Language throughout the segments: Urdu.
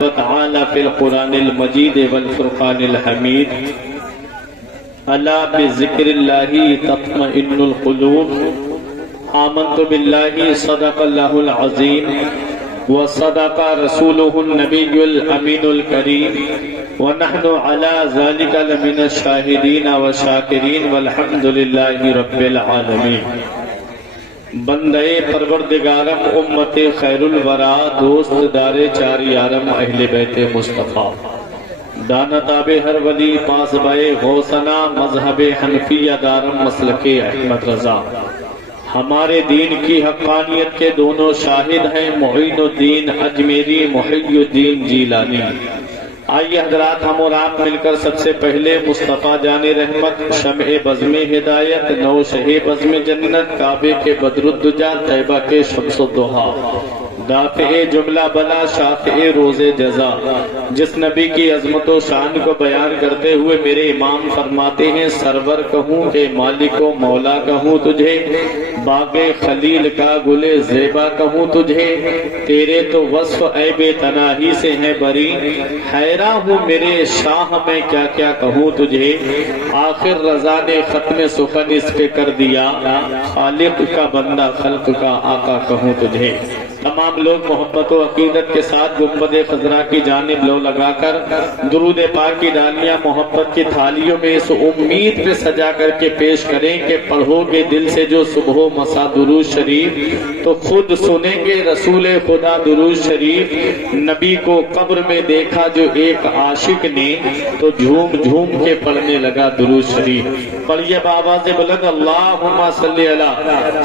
تعالى في القرآن المجيد والفرقان الحميد ألا بذكر الله تطمئن القلوب آمنت بالله صدق الله العظيم وصدق رسوله النبي الأمين الكريم ونحن على ذلك لمن الشاهدين والشاكرين والحمد لله رب العالمين. بندے پروردگارم امت خیر الورا دوست دار چار یارم اہل بیت مصطفیٰ دانا تاب ہر ولی پاس بائے غوثنا مذہب حنفیہ دارم مسلک احمد رضا. ہمارے دین کی حقانیت کے دونوں شاہد ہیں معین الدین اجمیری محی الدین جیلانی. آئیے حضرات ہم اور آپ مل کر سب سے پہلے مصطفیٰ جان رحمت شمع بزم ہدایت نو شہ بزم جنت کعبے کے بدر الدجا طیبہ کے شمس الضحیٰ دافع جملہ بلا شافع روز جزا جس نبی کی عظمت و شان کو بیان کرتے ہوئے میرے امام فرماتے ہیں سرور کہوں کہ مالک و مولا کہوں تجھے باغ خلیل کا گل زیبا کہوں تجھے تیرے تو وصف عیب تناہی سے ہیں بری حیران ہوں میرے شاہ میں کیا کیا کہوں تجھے آخر رضا نے ختم سخن اس پہ کر دیا خالق کا بندہ خلق کا آقا کہوں تجھے. تمام لوگ محبت و عقیدت کے ساتھ گنبد خضرا کی جانب لو لگا کر درود پاک کی ڈالیاں محبت کی تھالیوں میں اس امید پہ سجا کر کے پیش کریں کہ پڑھو گے دل سے جو صبح و مسا درود شریف تو خود سنیں گے رسول خدا درود شریف. نبی کو قبر میں دیکھا جو ایک عاشق نے تو جھوم جھوم کے پڑھنے لگا درود شریف. پڑھیے بآواز بلند اللہم صلی علی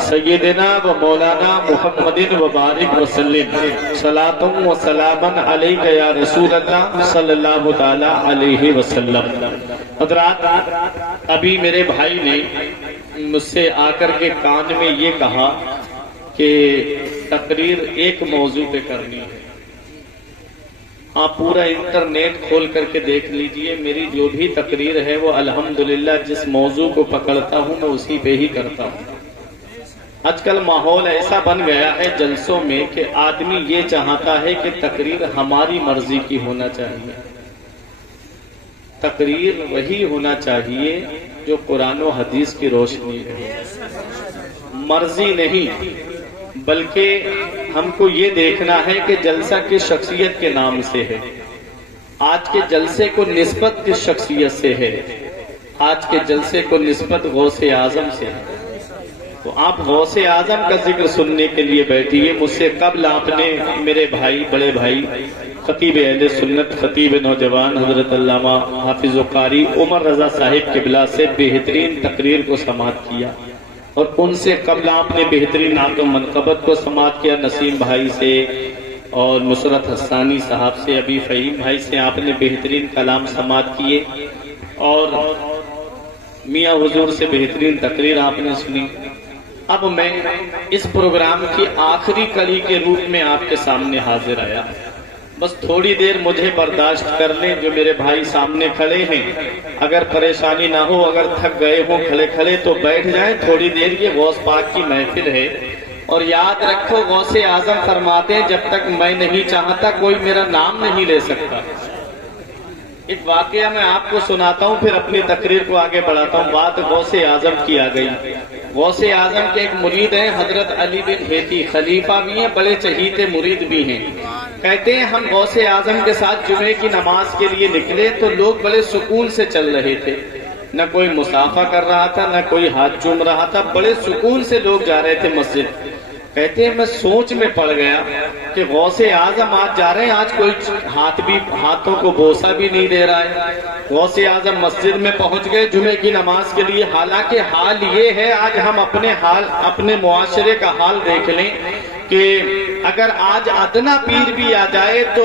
سیدنا و مولانا محمد و بارک وسلم صلاۃ و سلاما علیک یا رسول اللہ صلی اللہ تعالی علیہ وسلم. حضرات ابھی میرے بھائی نے مجھ سے آ کر کے کان میں یہ کہا کہ تقریر ایک موضوع پہ کرنی ہے. آپ پورا انٹرنیٹ کھول کر کے دیکھ لیجئے میری جو بھی تقریر ہے وہ الحمدللہ جس موضوع کو پکڑتا ہوں میں اسی پہ ہی کرتا ہوں. آج کل ماحول ایسا بن گیا ہے جلسوں میں کہ آدمی یہ چاہتا ہے کہ تقریر ہماری مرضی کی ہونا چاہیے. تقریر وہی ہونا چاہیے جو قرآن و حدیث کی روشنی ہے. مرضی نہیں بلکہ ہم کو یہ دیکھنا ہے کہ جلسہ کس شخصیت کے نام سے ہے. آج کے جلسے کو نسبت کس شخصیت سے ہے. آج کے جلسے کو نسبت غوث اعظم سے ہے. تو آپ غوث اعظم کا ذکر سننے کے لیے بیٹھیے. مجھ سے قبل آپ نے میرے بھائی بڑے بھائی خطیب اہل سنت خطیب نوجوان حضرت علامہ حافظ و قاری عمر رضا صاحب قبلہ سے بہترین تقریر کو سماعت کیا اور ان سے قبل آپ نے بہترین نعت و منقبت کو سماعت کیا نسیم بھائی سے اور نصرت حسانی صاحب سے ابھی فہیم بھائی سے آپ نے بہترین کلام سماعت کیے اور میاں حضور سے بہترین تقریر آپ نے سنی. اب میں اس پروگرام کی آخری کڑی کے روپ میں آپ کے سامنے حاضر آیا. بس تھوڑی دیر مجھے برداشت کر لیں. جو میرے بھائی سامنے کھڑے ہیں اگر پریشانی نہ ہو اگر تھک گئے ہوں کھڑے کھڑے تو بیٹھ جائیں تھوڑی دیر. یہ غوث پاک کی محفل ہے اور یاد رکھو غوث اعظم فرماتے ہیں جب تک میں نہیں چاہتا کوئی میرا نام نہیں لے سکتا. ایک واقعہ میں آپ کو سناتا ہوں پھر اپنی تقریر کو آگے بڑھاتا ہوں. بات غوث اعظم کی آ گئی. غوث اعظم کے ایک مرید ہیں حضرت علی بن ہیتی خلیفہ بھی ہیں بڑے چہیتے مرید بھی ہیں. کہتے ہیں ہم غوث اعظم کے ساتھ جمعے کی نماز کے لیے نکلے تو لوگ بڑے سکون سے چل رہے تھے. نہ کوئی مصافحہ کر رہا تھا نہ کوئی ہاتھ چوم رہا تھا. بڑے سکون سے لوگ جا رہے تھے مسجد. کہتے ہیں میں سوچ میں پڑ گیا کہ غوث اعظم آج جا رہے ہیں آج کوئی ہاتھوں کو بوسہ بھی نہیں دے رہا ہے. غوث اعظم مسجد میں پہنچ گئے جمعے کی نماز کے لیے. حالانکہ حال یہ ہے آج ہم اپنے معاشرے کا حال دیکھ لیں کہ اگر آج ادنا پیر بھی آ جائے تو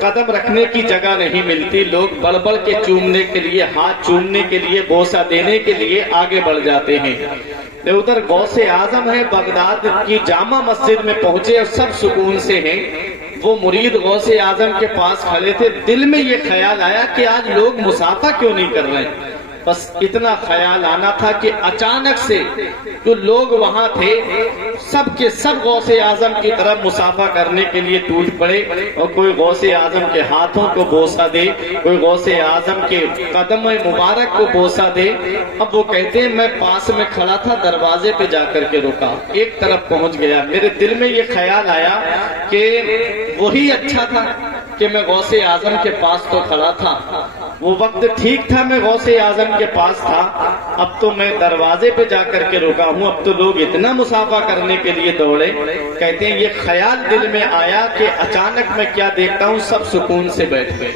قدم رکھنے کی جگہ نہیں ملتی. لوگ بڑھ بڑھ کے چومنے کے لیے ہاتھ چومنے کے لیے بوسہ دینے کے لیے آگے بڑھ جاتے ہیں. ادھر غوث اعظم ہے بغداد کی جامع مسجد میں پہنچے اور سب سکون سے ہیں. وہ مرید غوث اعظم کے پاس کھڑے تھے. دل میں یہ خیال آیا کہ آج لوگ مصافحہ کیوں نہیں کر رہے ہیں. بس اتنا خیال آنا تھا کہ اچانک سے جو لوگ وہاں تھے سب کے سب غوث اعظم کی طرف مصافحہ کرنے کے لیے ٹوٹ پڑے، اور کوئی غوث اعظم کے ہاتھوں کو بوسہ دے، کوئی غوث اعظم کے قدم مبارک کو بوسہ دے۔ اب وہ کہتے ہیں میں پاس میں کھڑا تھا، دروازے پہ جا کر کے رکا، ایک طرف پہنچ گیا، میرے دل میں یہ خیال آیا کہ وہی اچھا تھا کہ میں غوث اعظم کے پاس تو کھڑا تھا، وہ وقت ٹھیک تھا، میں غوث اعظم کے پاس تھا، اب تو میں دروازے پہ جا کر کے رکا ہوں، اب تو لوگ اتنا مصافحہ کرنے کے لیے دوڑے۔ کہتے ہیں یہ خیال دل میں آیا کہ اچانک میں کیا دیکھتا ہوں، سب سکون سے بیٹھ گئے۔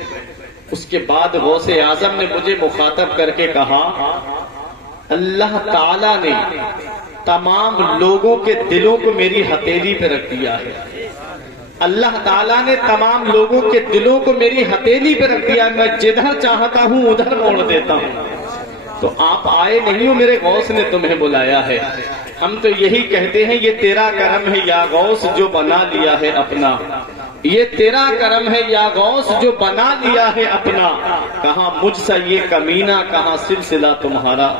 اس کے بعد غوث اعظم نے مجھے مخاطب کر کے کہا، اللہ تعالیٰ نے تمام لوگوں کے دلوں کو میری ہتھیلی پہ رکھ دیا ہے، اللہ تعالیٰ نے تمام لوگوں کے دلوں کو میری ہتھیلی پہ رکھ دیا ہے، میں جدھر چاہتا ہوں ادھر موڑ دیتا ہوں۔ تو آپ آئے نہیں ہو، میرے غوث نے تمہیں بلایا ہے۔ ہم تو یہی کہتے ہیں یہ تیرا کرم ہے یا غوث جو بنا لیا ہے اپنا، یہ تیرا کرم ہے یا غوث جو بنا لیا ہے اپنا، کہاں مجھ سے یہ کمینہ کہاں سلسلہ تمہارا،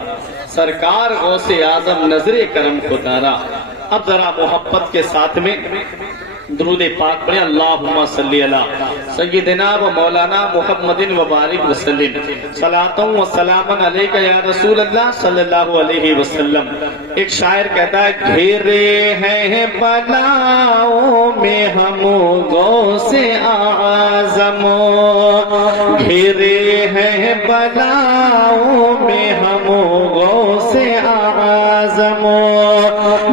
سرکار غوث اعظم نظر کرم خدارا۔ اب ذرا محبت کے ساتھ میں درود پاک پڑھیں، اللہم صلی علی سیدنا و مولانا محمد وبارک وسلم، صلاۃ و سلام علیک یا رسول اللہ صلی اللہ علیہ وسلم۔ ایک شاعر کہتا ہے، گھیرے ہیں بلاؤں میں ہم غوث اعظم، گھیرے ہیں بلاؤں میں ہم غوث اعظم،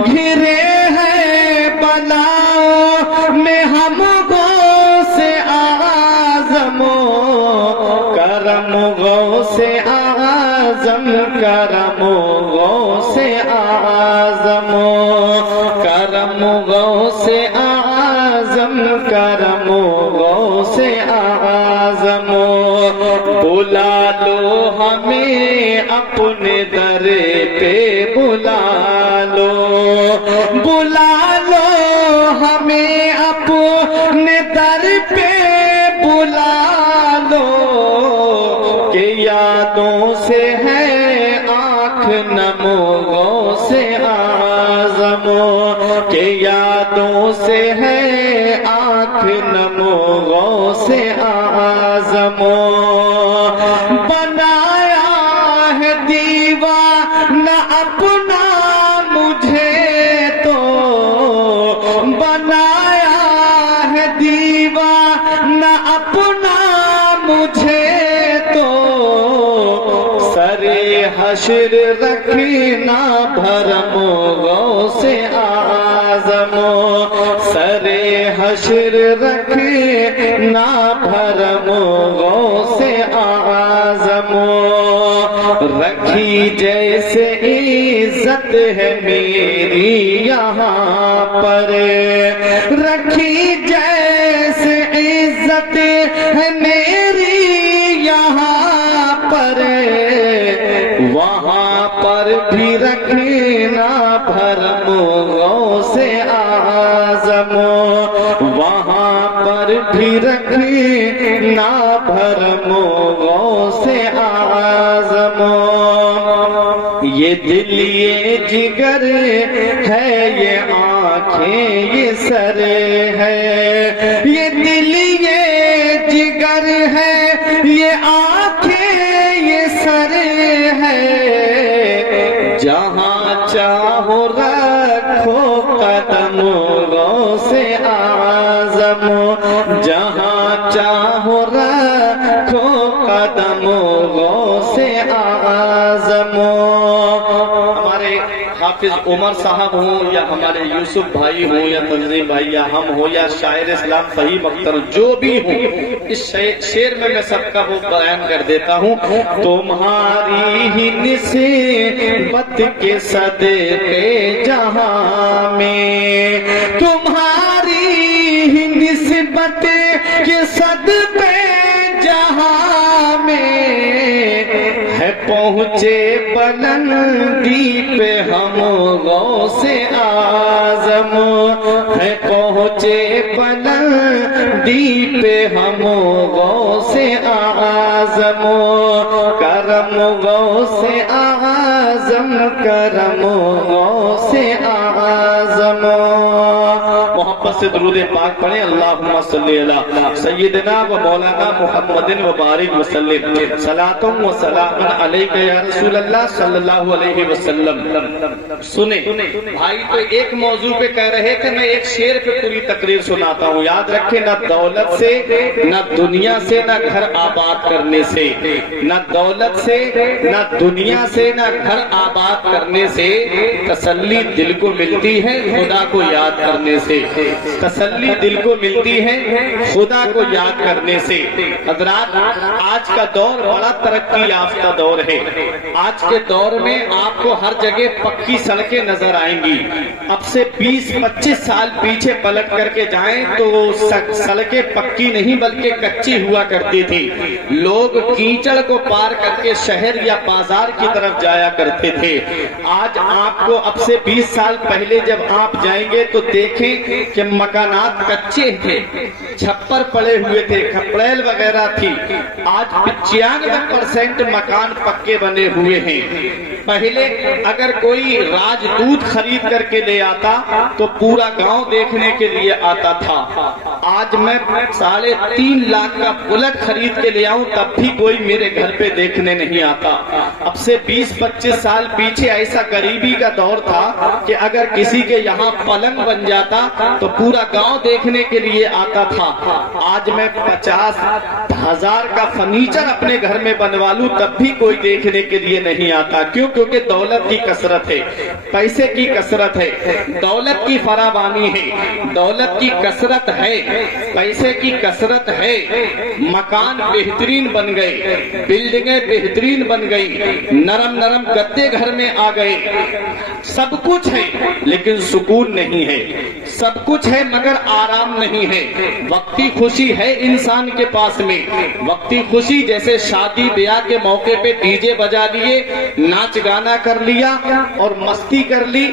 گھیرے ہیں بلاؤں میں ہم غوث اعظم، کرم غوث اعظم، کرم غوث اعظم، کرم غوث اعظم، کرم غوث اعظم، بلا لو ہمیں اپنے در پہ، بلا لو، بلا لو ہمیں اپنے در پہ، بلا لو کہ یادوں سے ہے آنکھ نم غوث اعظم، کہ یادوں سے ہے آنکھ نم غوث اعظم، بنایا ہے دیوانہ اپنا مجھے تو، بنایا ہے دیوانہ اپنا مجھے تو، سر حشر رکھنا بھرم غوث اعظم، سر حشر رکھنا بھرم غوث اعظم، رکھی جیسے عزت ہے میری یہاں پر، رکھی جیسے عزت ہے میری یہاں پر، وہاں پر بھی رکھنا بھرم غوث اعظم، وہاں پر بھی رکھنا بھرم غوث اعظم، یہ دل یہ جگر ہے، یہ آنکھیں یہ سر ہے، یہ دل یہ جگر ہے، یہ آنکھیں یہ سر ہے، جہاں چاہو رکھو قدم غوث اعظم، جہاں چاہو رکھو قدم غوث اعظم۔ ہمارے حافظ عمر صاحب ہوں یا ہمارے یوسف بھائی ہوں یا تنظیم بھائی یا ہم ہوں یا شاعر اسلام فہیم اختر جو بھی ہوں، اس شعر میں میں سب کا وہ بیان کر دیتا ہوں، تمہاری ہی نسبت کے صدقے جہاں میں، تمہاری ہی نسبت کے صدقے جہاں میں، ہے پہنچے بلندی پہ ہم غوث اعظم، ہے پہنچے بلندی پہ ہم غوث اعظم، کرم کرم غوث اعظم کرم غوث اعظم. محبت سے درود پاک پڑھیں. اللہم صلی علی سیدنا و مولانا محمد و بارک وسلم. صلاۃ و سلام علیک یا رسول اللہ صلی اللہ علیہ وسلم. سنیں بھائی تو ایک موضوع پہ کہہ رہے تھے, میں ایک شعر پہ پوری تقریر سناتا ہوں. یاد رکھیں, نہ دولت سے نہ دنیا سے نہ گھر آباد کرنے سے, نہ دولت سے نہ دنیا سے نہ گھر آباد کرنے سے تسلی دل کو ملتی ہے خدا کو یاد کرنے سے. تسلی دل کو ملتی ہے خدا کو یاد کرنے سے. حضرات آج کا دور بڑا ترقی یافتہ دور ہے. آج کے دور میں آپ کو ہر جگہ پکی سڑکیں نظر آئیں گی. اب سے 20-25 سال پیچھے پلٹ کر کے جائیں تو سڑکیں پکی نہیں بلکہ کچی ہوا کرتی تھی. لوگ کیچڑ کو پار کر کے شہر یا بازار کی طرف جایا کرتے تھے. آج آپ کو اب سے 20 سال پہلے جب آپ جائیں گے تو دیکھیں کہ مکانات کچے تھے, چھپر پڑے ہوئے تھے, کھپڑیل وغیرہ تھی. آج 95% مکان پکے بنے ہوئے ہیں. پہلے اگر کوئی راجدوت خرید کر کے لے آتا تو پورا گاؤں دیکھنے کے لیے آتا تھا. آج میں 3.5 لاکھ کا بلٹ خرید کے لے آؤں تب بھی کوئی میرے گھر پہ دیکھنے نہیں آتا. اب سے 20-25 سال پیچھے ایسا غریبی کا دور تھا کہ اگر کسی کے یہاں پلنگ بن جاتا تو پورا گاؤں دیکھنے کے لیے آتا تھا. آج میں 50,000 کا فرنیچر اپنے گھر میں بنوا لوں تب بھی کوئی دیکھنے کے لیے نہیں آتا. کیوں؟ کیونکہ دولت کی کثرت ہے, پیسے کی کثرت ہے, دولت کی فراوانی ہے, دولت کی کثرت ہے, پیسے کی کثرت ہے. مکان بہترین بن گئے, بلڈنگیں بہترین بن گئی, نرم نرم گدے گھر میں آ گئے. سب کچھ ہے لیکن سکون نہیں ہے. سب کچھ ہے مگر آرام نہیں ہے. وقتی خوشی ہے انسان کے پاس میں, وقتی خوشی جیسے شادی بیاہ کے موقع پہ ڈی جے بجا لیے, ناچ گانا کر لیا اور مستی کر لی,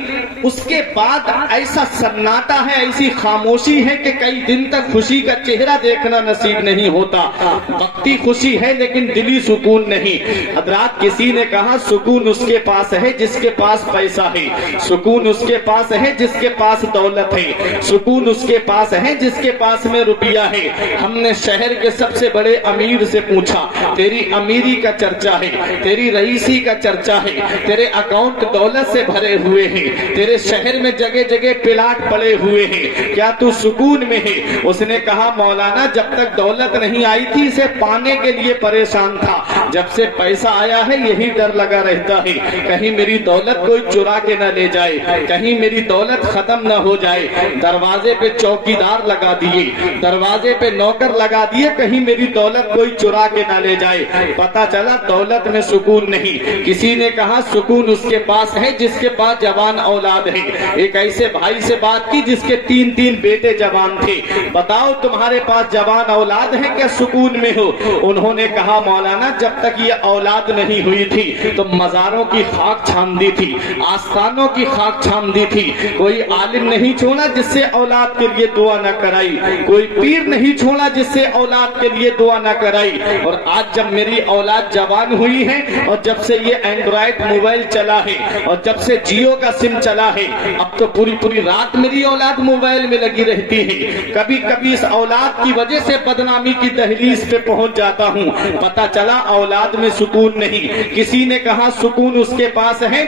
اس کے بعد ایسا سناٹا ہے, ایسی خاموشی ہے کہ کئی دن تک خوشی کا چہرہ دیکھنا نصیب نہیں ہوتا. وقتی خوشی ہے لیکن دلی سکون نہیں. حضرات کسی نے کہا سکون اس کے پاس ہے جس کے پاس پیسہ ہے, سکون اس کے پاس ہے جس کے پاس دولت ہے, سکون اس کے پاس ہے جس کے پاس میں روپیہ ہے. ہم نے شہر کے سب سے بڑے امیر سے پوچھا, تیری امیری کا چرچا ہے, تیری رئیسی کا چرچا ہے, تیرے اکاؤنٹ دولت سے بھرے ہوئے ہیں, تیرے شہر میں جگہ جگہ پلاٹ پڑے ہوئے ہیں, کیا تو سکون میں ہے؟ اس نے کہا مولانا جب تک دولت نہیں آئی تھی اسے پانے کے لیے پریشان تھا, جب سے پیسہ آیا ہے یہی ڈر لگا رہتا ہے کہیں میری دولت کوئی چرا کے نہ لے جائے, کہیں میری دولت ختم نہ ہو جائے. دروازے پہ چوکیدار لگا دیے, دروازے پہ نوکر لگا دیے, کہیں میری دولت کوئی چرا کے نہ لے جائے. پتا چلا دولت میں سکون نہیں. کسی نے کہا سکون اس کے پاس ہے جس کے پاس جوان اولاد ہے. ایک ایسے بھائی سے بات کی جس کے 3 بیٹے جوان تھے, بتاؤ تمہارے پاس جوان اولاد ہے کیا سکون میں ہو؟ انہوں نے کہا مولانا جب تک یہ اولاد نہیں ہوئی تھی تو مزاروں کی خاک چھاندی تھی, آستانوں کی خاک چھاندی تھی. کوئی عالم نہیں چھوڑا جس سے اولاد کے لیے دعا نہ کرائی, کوئی پیر نہیں چھوڑا جس سے اولاد کے لیے دعا نہ کرائی. اور آج جب میری اولاد جوان ہوئی ہے اور جب سے یہ اینڈرائڈ موبائل چلا ہے اور جب سے جیو کا سم چلا ہے, اب تو پوری رات میری اولاد موبائل میں لگی رہتی ہے. کبھی کبھی اس اولاد کی وجہ سے بدنامی کی دہلیز پہ پہنچ جاتا ہوں. پتا چلا اولاد میں سکون نہیں. کسی نے کہا سکون اس کے پاس ہے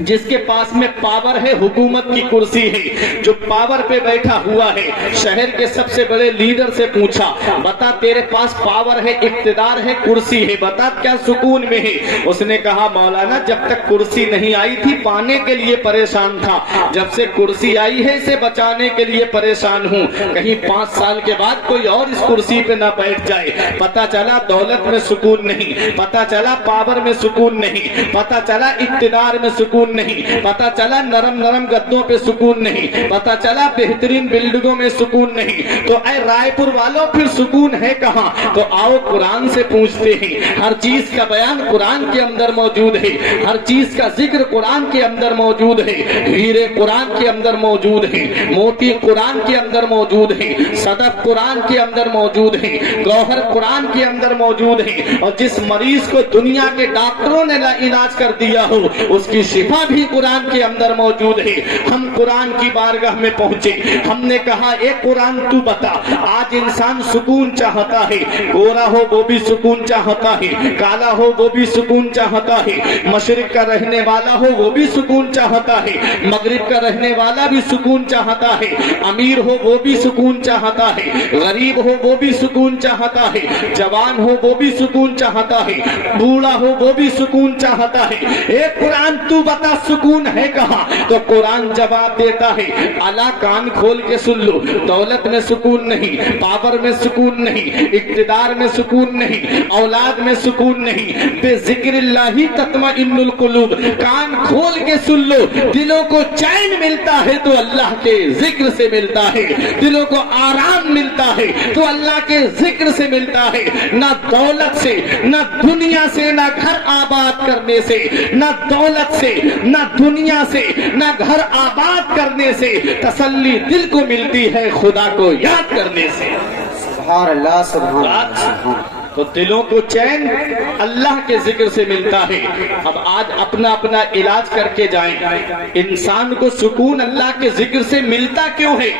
جس کے پاس میں پاور ہے, حکومت کی کرسی ہے, جو پاور پہ بیٹھا ہوا ہے. شہر کے سب سے بڑے لیڈر سے پوچھا بتا تیرے پاس پاور ہے, اقتدار ہے, کرسی ہے, بتا کیا سکون میں ہے؟ اس نے کہا مولانا جب تک کرسی نہیں آئی تھی پانے کے لیے پریشان تھا, جب سے کرسی آئی ہے اسے بچانے کے لیے پریشان ہوں, کہیں 5 سال کے بعد کوئی اور اس کرسی پہ نہ بیٹھ جائے. پتا چلا دولت میں سکون نہیں, پتا چلا پاور میں سکون نہیں, پتا چلا اقتدار میں سکون نہیں. نہیں, پتا چلا نرم نرم گدوں پہ سکون نہیں, پتا چلا بہترین بلڈنگوں میں سکون نہیں. تو اے رائے پور والوں پھر سکون ہے کہاں؟ تو آؤ قرآن سے پوچھتے ہیں. ہر چیز کا بیان قرآن کے اندر موجود ہے, ہر چیز کا ذکر قرآن کے اندر موجود ہے, ہیرے قرآن کے اندر موجود ہے, موتی قرآن کے اندر موجود ہے, صدف قرآن کے اندر موجود ہے, گوہر قرآن کے اندر موجود ہے. اور جس مریض کو دنیا کے ڈاکٹروں نے علاج کر دیا ہو اس کی شفا بھی قرآن کے اندر موجود ہے. ہم قرآن کی بارگاہ میں پہنچے, ہم نے کہا اے قرآن تو بتا, آج انسان سکون چاہتا ہے, گورا ہو وہ بھی سکون چاہتا ہے, کالا ہو وہ بھی سکون چاہتا ہے, مشرق کا رہنے والا ہو وہ بھی سکون چاہتا ہے, مغرب کا رہنے والا بھی سکون چاہتا ہے, امیر ہو وہ بھی سکون چاہتا ہے, غریب ہو وہ بھی سکون چاہتا ہے, جوان ہو وہ بھی سکون چاہتا ہے, بوڑھا ہو وہ بھی سکون چاہتا ہے. اے قرآن تو بتا سکون ہے کہاں؟ تو قرآن جواب دیتا ہے, اللہ کان کھول کے سن لو, دولت میں سکون نہیں, پاور میں سکون نہیں, اقتدار میں سکون نہیں, اولاد میں سکون نہیں, بے ذکر اللہ تطمئن القلوب. کان کھول کے سن لو, دلوں کو چین ملتا ہے تو اللہ کے ذکر سے ملتا ہے, دلوں کو آرام ملتا ہے تو اللہ کے ذکر سے ملتا ہے. نہ دولت سے, نہ دنیا سے, نہ گھر آباد کرنے سے, نہ دولت سے, نہ دنیا سے, نہ گھر آباد کرنے سے تسلی دل کو ملتی ہے خدا کو یاد کرنے سے. سبحان اللہ سبحان اللہ. تو دلوں کو چین اللہ کے ذکر سے ملتا ہے. اب آج اپنا اپنا علاج کر کے جائیں, انسان کو سکون اللہ کے ذکر سے ملتا کیوں ہے؟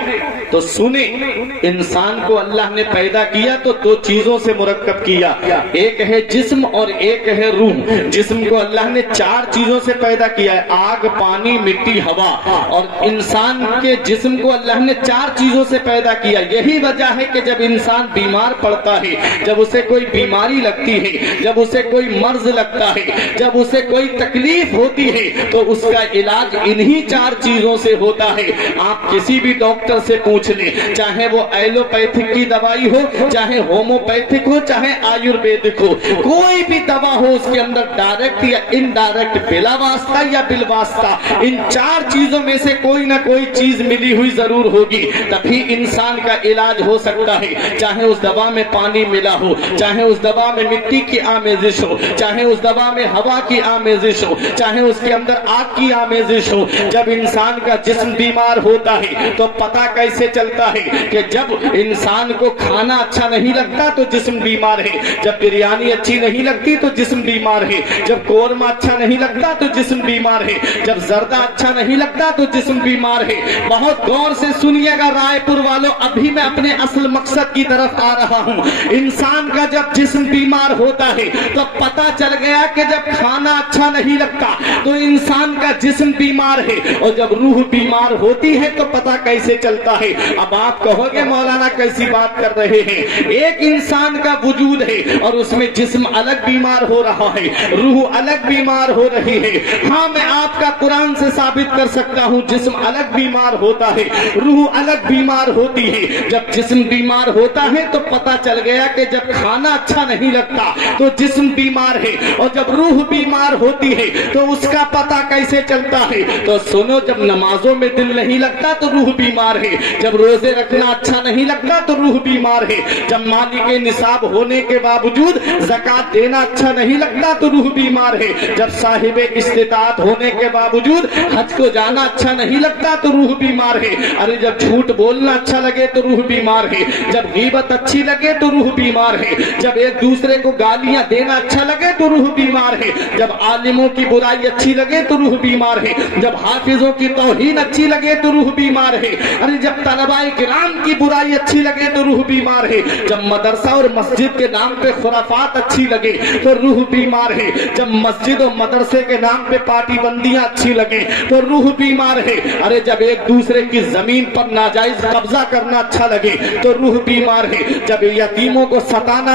تو سنیں, انسان کو اللہ نے پیدا کیا تو دو چیزوں سے مرکب کیا, ایک ہے جسم اور ایک ہے روح. جسم کو اللہ نے چار چیزوں سے پیدا کیا ہے, آگ, پانی, مٹی, ہوا. اور انسان کے جسم کو اللہ نے چار چیزوں سے پیدا کیا. یہی وجہ ہے کہ جب انسان بیمار پڑتا ہے, جب اسے کوئی بیماری لگتی ہے, جب اسے کوئی مرض لگتا ہے, جب اسے کوئی تکلیف ہوتی ہے, تو اس کا علاج انہی چار چیزوں سے ہوتا ہے. آپ کسی بھی ڈاکٹر سے پوچھ لیں, چاہے وہ ایلوپیتھک کی دوائی ہو, چاہے ہوموپیتھک ہو, چاہے آیورویدک ہو, کوئی بھی دوا ہو اس کے اندر ڈائریکٹ یا انڈائریکٹ, بلا واسطہ یا بالواسطہ, ان چار چیزوں میں سے کوئی نہ کوئی چیز ملی ہوئی ضرور ہوگی, تبھی انسان کا علاج ہو سکتا ہے. چاہے اس دوا میں پانی ملا ہو, چاہے اس دوا میں مٹی کی آمیزش ہو, چاہے اس دوا میں ہوا کی آمیزش ہو, چاہے اس کے اندر آگ کی آمیزش ہو. جب انسان کا جسم بیمار ہوتا ہے تو پتہ کیسے چلتا ہے کہ جب انسان کو کھانا اچھا نہیں لگتا تو جسم بیمار ہے, جب بریانی اچھی نہیں لگتی تو جسم بیمار ہے, جب قورمہ اچھا نہیں لگتا تو جسم بیمار ہے, جب زردہ اچھا نہیں لگتا تو جسم بیمار ہے. بہت غور سے سنیے گا رائے پور والوں, ابھی میں اپنے اصل مقصد کی طرف آ رہا ہوں. انسان کا جب جسم بیمار ہوتا ہے تو پتہ چل گیا کہ جب کھانا اچھا نہیں لگتا تو انسان کا جسم بیمار ہے, اور جب روح بیمار ہوتی ہے تو پتہ کیسے چلتا ہے؟ اب آپ کہو گے مولانا کیسی بات کر رہے ہیں, ایک انسان کا وجود ہے اور اس میں جسم الگ بیمار ہو رہا ہے, روح الگ بیمار ہو رہی ہے. ہاں میں آپ کا قرآن سے ثابت کر سکتا ہوں, جسم الگ بیمار ہوتا ہے, روح الگ بیمار ہوتی ہے. جب جسم بیمار ہوتا ہے تو پتہ چل گیا کہ جب کھانا اچھا نہیں لگتا تو جسم بیمار ہے, اور جب روح بیمار ہوتی ہے تو اس کا پتہ کیسے چلتا ہے؟ تو سنو, جب نمازوں میں دل نہیں لگتا تو روح بیمار ہے, جب روزے رکھنا اچھا نہیں لگتا تو روح بیمار ہے, جب مالک نصاب ہونے کے باوجود زکات دینا اچھا نہیں لگتا تو روح بیمار ہے, جب صاحب استطاعت ہونے کے باوجود حج کو جانا اچھا نہیں لگتا تو روح بیمار ہے. ارے جب جھوٹ بولنا اچھا لگے تو روح بیمار ہے, جب غیبت اچھی لگے تو روح بیمار ہے, جب ایک دوسرے کو گالیاں دینا اچھا لگے تو روح بیمار ہے, جب عالموں کی برائی اچھی لگے تو روح بیمار ہے, جب حافظوں کی توہین اچھی لگے تو روح بیمار ہے, ارے جب طلباء کرام کی برائی اچھی لگے تو روح بیمار ہے, جب مدرسہ اور مسجد کے نام پہ خرافات اچھی لگے تو روح بیمار ہے, جب مسجد اور مدرسے کے نام پہ پارٹی بندیاں اچھی لگے تو روح بیمار ہے, ارے جب ایک دوسرے کی زمین پر ناجائز قبضہ کرنا اچھا لگے تو روح بیمار ہے, جب یتیموں کو ستانا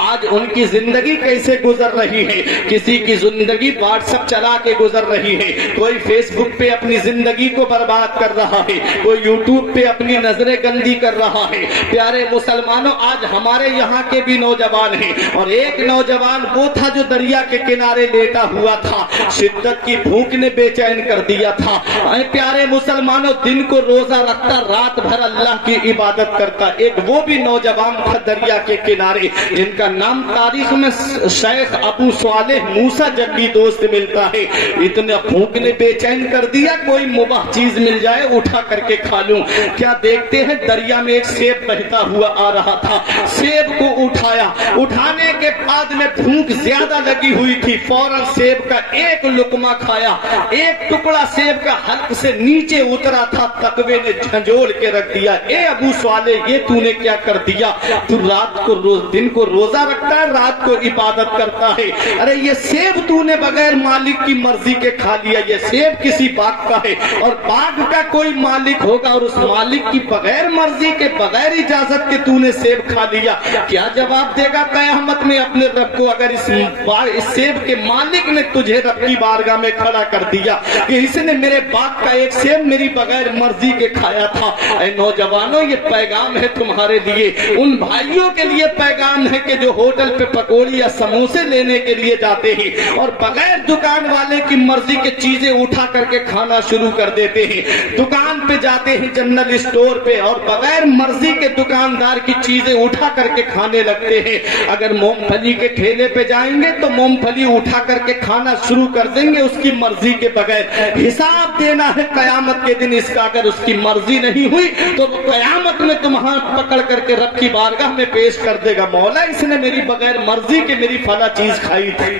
آج ان کی زندگی کیسے گزر رہی ہے. کسی کی زندگی واٹس ایپ چلا کے گزر رہی ہے, کوئی فیس بک پہ اپنی زندگی کو برباد کر رہا ہے, کوئی یوٹیوب پہ اپنی نظریں گندی کر رہا ہے. پیارے مسلمانوں, آج ہمارے یہاں کے بھی نوجوان ہیں, اور ایک نوجوان وہ تھا جو دریا کے کنارے لیٹا ہوا تھا, شدت کی بھوک نے بے چین کر دیا تھا. اے پیارے مسلمانوں, دن کو روزہ رکھتا, رات بھر اللہ کی عبادت کرتا. ایک وہ بھی نوجوان تھا دریا کے کنارے, جن کا نام تاریخ میں شیخ ابو صالح موسیٰ جنگی دوست ملتا ہے. اتنے بھوک نے بے چین کر دیا, کوئی مباح چیز مل جائے اٹھا کر کے کھا لوں. کیا دیکھتے ہیں, دریا میں ایک سیب بہتا ہوا آ رہا تھا. سیب کو اٹھایا, اٹھانے کے بعد میں بھوک زیادہ لگی ہوئی تھی, فوراً سیب کا ایک لقمہ کھایا. ایک ٹکڑا سیب کا حلق سے نیچے اترا تھا, تقوی نے جھنجھوڑ کے رکھ دیا. اے ابو صالح, یہ تو نے کیا کر دیا؟ تو رات کو دن کو روزہ رکھتا ہے, رات کو عبادت کرتا ہے. ارے یہ سیب تو نے بغیر مالک کی مرضی کے کھا لیا. یہ سیب کسی باغ کا ہے, اور باغ کا کوئی مالک ہوگا, اور اس مالک کی بغیر مرضی کے, بغیر اجازت کے تو نے سیب کھا لیا. کیا جواب دے گا قیامت میں اپنے رب کو, اگر اس سیب کے مالک نے تجھے رب کی بارگاہ میں کھڑا کر دیا کہ اس نے میرے باغ کا ایک سیب میری بغیر مرضی کے کھایا تھا. اے نوجوانوں, یہ پیغام ہے تمہارے لیے, ان بھائیوں کے لیے پیغام ہے کہ جو ہوٹل پہ پکوڑی یا سموسے لینے کے لیے جاتے ہیں, اور بغیر دکان والے کی مرضی کے چیزیں اٹھا کر کے کھانا شروع کر دیتے ہیں. دکان پہ جاتے ہیں, جنرل اسٹور پہ, اور بغیر مرضی کے دکاندار کی چیزیں اٹھا کر کے کھانے لگتے ہیں. اگر مونگ پھلی کے ٹھیلے پہ جائیں گے تو مونگ پھلی اٹھا کر کے کھانا شروع کر دیں گے اس کی مرضی کے بغیر. حساب دینا ہے قیامت کے دن اس کا, اگر اس کی مرضی نہیں ہوئی تو قیامت میں تمہاں پکڑ کر کے رب کی بارگاہ میں پیش کر دے گا, مولا اس نے میری بغیر مرضی کے میری فلاں چیز کھائی تھی.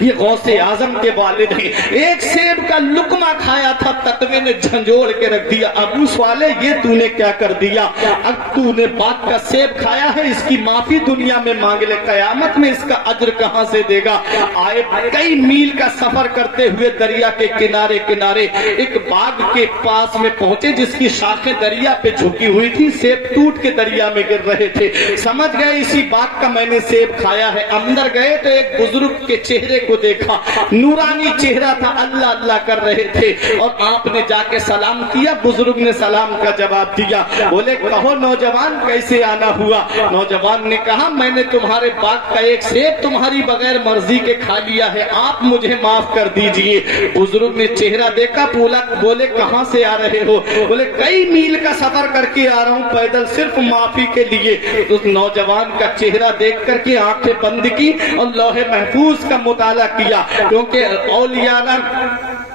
یہ غوث اعظم کے والد ہیں. ایک سیب کا لقمہ کھایا تھا, تقوی نے جھنجھوڑ کے رکھ دیا. ابو صالح, یہ تو نے کیا کر دیا؟ اب تو نے باغ کا سیب کھایا ہے, اس کی معافی دنیا میں مانگ لے, قیامت میں اس کا اجر کہاں سے دے گا؟ آئے کئی میل کا سفر کرتے ہوئے دریا کے کنارے کنارے ایک باغ کے پاس میں پہنچے, جس کی شاخیں دریا پہ جھکی ہوئی تھی. سیب ٹوٹ کے دریا میں گر رہے تھے. سمجھ گئے اسی باغ کا میں نے سیب کھایا ہے. اندر گئے تو ایک بزرگ کے چہرے کو دیکھا, نورانی چہرہ تھا, اللہ اللہ کر رہے تھے, اور آپ نے جا کے سلام کیا. بزرگ نے سلام کا جواب دیا. بولے کہو نوجوان, کیسے آنا ہوا؟ نوجوان نے کہا, میں نے تمہارے باغ کا ایک سیب تمہاری بغیر مرضی کے کھا لیا ہے, آپ مجھے معاف کر دیجئے. بزرگ نے چہرہ دیکھا, بولے کہاں سے آ رہے ہو؟ بولے کئی میل کا سفر کر کے آ رہا ہوں پیدل, صرف معافی کے لیے. اس نوجوان کا چہرہ دیکھ کر کے آنکھیں بند کی اور لوح محفوظ کا مطالعہ کیا, کیونکہ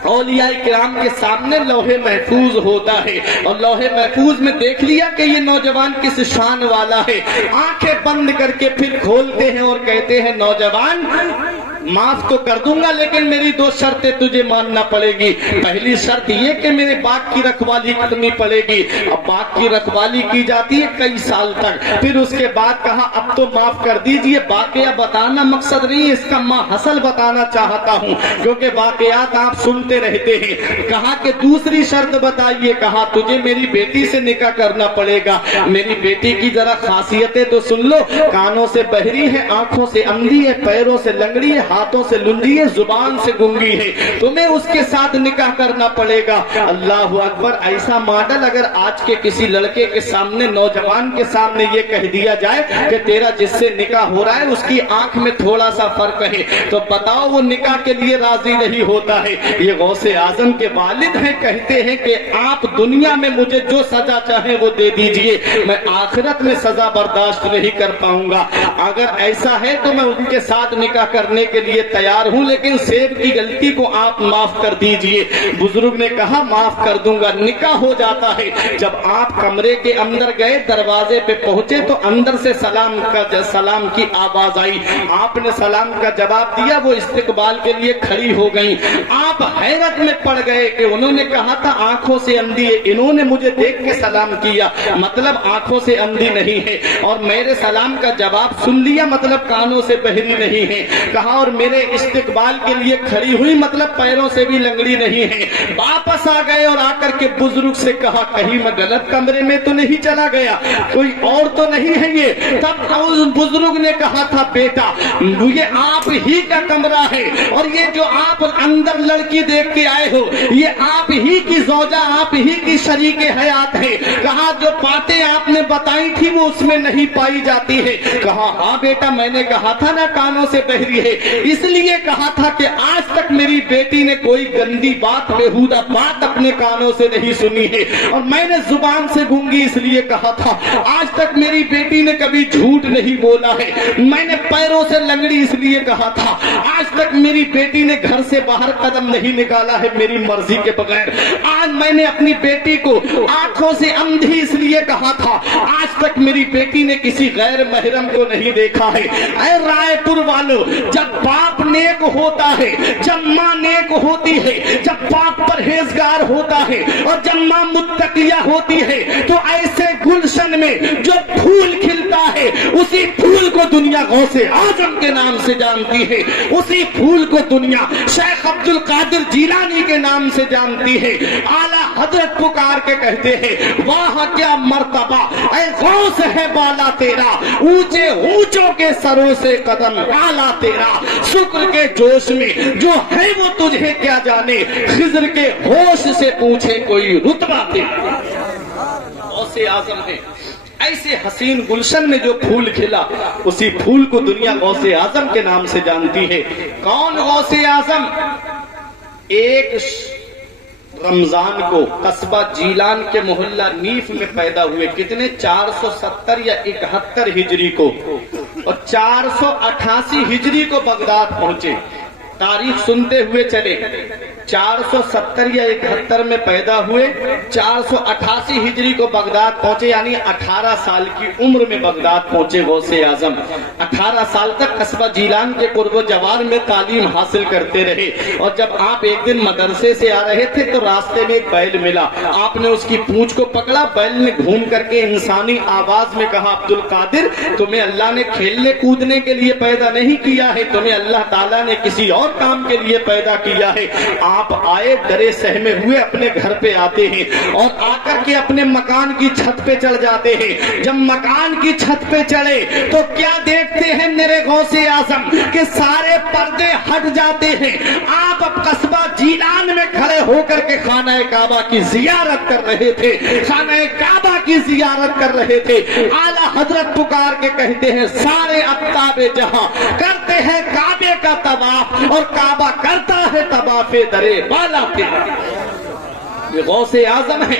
اولیاء کرام کے سامنے لوح محفوظ ہوتا ہے, اور لوح محفوظ میں دیکھ لیا کہ یہ نوجوان کس شان والا ہے. آنکھیں بند کر کے پھر کھولتے ہیں اور کہتے ہیں, نوجوان معاف تو کر دوں گا, لیکن میری دو شرطیں تجھے ماننا پڑے گی. پہلی شرط یہ کہ میرے باغ کی رکھوالی کرنی پڑے گی. اب باغ کی رکھوالی کی جاتی ہے کئی سال تک. پھر اس کے بعد کہا, اب تو معاف کر دیجئے, واقعہ بتانا مقصد نہیں, اس کا ماحصل بتانا چاہتا ہوں, کیونکہ واقعات آپ سنتے رہتے ہیں. کہا کہ دوسری شرط بتائیے. کہا تجھے میری بیٹی سے نکاح کرنا پڑے گا. میری بیٹی کی ذرا خاصیتیں تو سن لو, کانوں سے بہری ہے, آنکھوں سے اندھی ہے, پیروں سے لنگڑی ہے, ہاتھوں سے لنڈی ہے, زبان سے گنگی ہے, تمہیں اس کے ساتھ نکاح کرنا پڑے گا. اللہ اکبر. ایسا ماڈل اگر آج کے کسی لڑکے کے سامنے, نوجوان کے سامنے یہ کہہ دیا جائے کہ تیرا جس سے نکاح ہو رہا ہے اس کی آنکھ میں تھوڑا سا فرق ہے, تو بتاؤ وہ نکاح کے لیے راضی نہیں ہوتا ہے. یہ غوث اعظم کے والد ہیں, کہتے ہیں کہ آپ دنیا میں مجھے جو سزا چاہیں وہ دے دیجئے, میں آخرت میں سزا برداشت نہیں کر پاؤں گا. اگر ایسا ہے تو میں ان کے ساتھ نکاح کرنے کے لیے تیار ہوں, لیکن سیب کی غلطی کو آپ معاف کر دیجئے. بزرگ نے کہا, معاف کر دوں گا. نکاح ہو جاتا ہے. جب آپ کمرے کے اندر گئے, دروازے پہ پہنچے تو اندر سے سلام کی آواز آئی. آپ نے سلام کا جواب دیا, وہ استقبال کے لیے کھڑی ہو گئی. آپ حیرت میں پڑ گئے کہ انہوں نے کہا تھا آنکھوں سے اندھی ہے, انہوں نے مجھے دیکھ کے سلام کیا, مطلب آنکھوں سے اندھی نہیں ہے, اور میرے سلام کا جواب سن لیا, مطلب کانوں سے بہری نہیں ہے. کہا اور میرے استقبال کے لیے کھڑی ہوئی، مطلب پیروں سے بھی لنگڑی نہیں ہے۔ واپس آ گئے اور آ کر کے بزرگ سے کہا کہیں میں غلط کمرے میں تو نہیں چلا گیا، کوئی اور تو نہیں ہے یہ؟ تب اس بزرگ نے کہا تھا بیٹا یہ آپ ہی کا کمرہ ہے، اور یہ جو آپ اندر لڑکی دیکھ کے آئے ہو یہ آپ ہی کی زوجہ، آپ ہی کی شریک حیات ہے۔ کہا جو باتیں آپ نے بتائی تھی وہ اس میں نہیں پائی جاتی ہے۔ کہا ہاں بیٹا میں نے کہا تھا نا کانوں سے بہری ہے، اس لیے کہا تھا کہ آج تک میری بیٹی نے کوئی گندی بات، بےہودہ بات اپنے کانوں سے نہیں سنی ہے، اور میں نے زبان سے گونگی اس لیے کہا تھا۔ آج تک میری بیٹی نے کبھی جھوٹ نہیں بولا ہے، میں نے پیروں سے لنگڑی اس لیے کہا تھا۔ آج تک میری بیٹی نے گھر سے باہر قدم نہیں نکالا ہے میری مرضی کے بغیر۔ آج میں نے اپنی بیٹی کو آنکھوں سے اندھی اس لیے کہا تھا۔ آج تک میری بیٹی نے کسی غیر محرم کو نہیں دیکھا ہے۔ اے رائے پور والو، جب باپ نیک ہوتا ہے، جب ماں نیک ہوتی ہے، جب باپ پرہیزگار ہوتا ہے اور جب ماں متقیہ ہوتی ہے، تو ایسے گلشن میں جو پھول کھلتا ہے اسی پھول کو دنیا غوث اعظم کے نام سے جانتی ہے، اسی پھول کو دنیا شیخ عبد القادر جیلانی کے نام سے جانتی ہے۔ اعلیٰ حضرت پکار کے کہتے ہیں واہ کیا مرتبہ اے غوث ہے بالا تیرا، اونچے اونچوں کے سروں سے قدم اعلیٰ تیرا، شکر کے جوش میں جو ہے وہ تجھے کیا جانے، خضر کے ہوش سے پوچھے کوئی رتبہ تیرا۔ غوث اعظم ہے، ایسے حسین گلشن میں جو پھول کھلا اسی پھول کو دنیا غوث اعظم کے نام سے جانتی ہے۔ کون غوث اعظم؟ ایک رمضان کو قصبہ جیلان کے محلہ نیف میں پیدا ہوئے، کتنے 470 یا 71 ہجری کو، اور 488 ہجری کو بغداد پہنچے۔ تاریخ سنتے ہوئے چلے، 470 یا 71 میں پیدا ہوئے، 488 ہجری کو بغداد پہنچے، یعنی 18 سال کی عمر میں بغداد پہنچے غوث اعظم۔ 18 سال تک قصبہ جیلان کے قرب و جوار میں تعلیم حاصل کرتے رہے، اور جب آپ ایک دن مدرسے سے آ رہے تھے تو راستے میں ایک بیل ملا، آپ نے اس کی پونچھ کو پکڑا، بیل نے گھوم کر کے انسانی آواز میں کہا عبد القادر تمہیں اللہ نے کھیلنے کودنے کے لیے پیدا نہیں کیا ہے، تمہیں اللہ تعالیٰ نے کسی اور کام کے لیے پیدا کیا ہے۔ آپ آئے ڈرے سہمے ہوئے اپنے گھر پہ آتے ہیں، اور آ کر کے اپنے مکان کی چھت پہ چڑھ جاتے ہیں۔ جب مکان کی چھت پہ چڑھے تو کیا دیکھتے ہیں میرے غوث اعظم کہ سارے پردے ہٹ جاتے ہیں۔ آپ اب قصبہ جیلان میں کھڑے ہو کر کے خانہ کعبہ کی زیارت کر رہے تھے، خانہ کعبہ کی زیارت کر رہے تھے۔ اعلیٰ حضرت پکار کے کہتے ہیں سارے اقطاب جہاں کرتے ہیں کعبے کا طواف، اور کعبہ کرتا ہے طواف درے بالا کے۔ یہ غوث اعظم ہے۔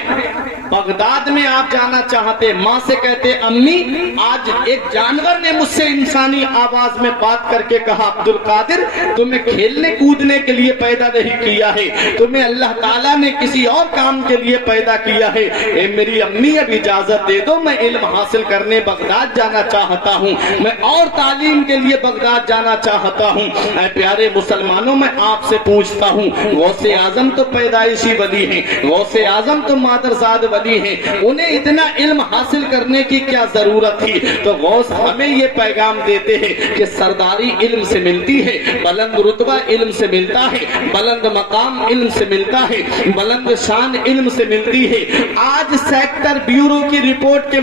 بغداد میں آپ جانا چاہتے، ماں سے کہتے امی آج ایک جانور نے مجھ سے انسانی آواز میں بات کر کے کہا عبد القادر تمہیں کھیلنے کودنے کے لیے پیدا نہیں کیا ہے، تمہیں اللہ تعالیٰ نے کسی اور کام کے لیے پیدا کیا ہے۔ اے میری امی اب اجازت دے دو، میں علم حاصل کرنے بغداد جانا چاہتا ہوں، میں اور تعلیم کے لیے بغداد جانا چاہتا ہوں۔ اے پیارے مسلمانوں میں آپ سے پوچھتا ہوں، غوث اعظم تو پیدائشی ولی ہیں، غوث اعظم تو مادرزاد ولی ہیں، انہیں اتنا علم حاصل کرنے کی کیا ضرورت تھی؟ تو غوث ہمیں یہ پیغام دیتے ہیں کہ سرداری علم سے ملتی ہے، بلند رتبہ علم سے ملتا ہے، بلند مقام علم سے ملتا ہے، بلند شان علم سے ملتی ہے۔ آج سیکٹر بیورو کی رپورٹ کے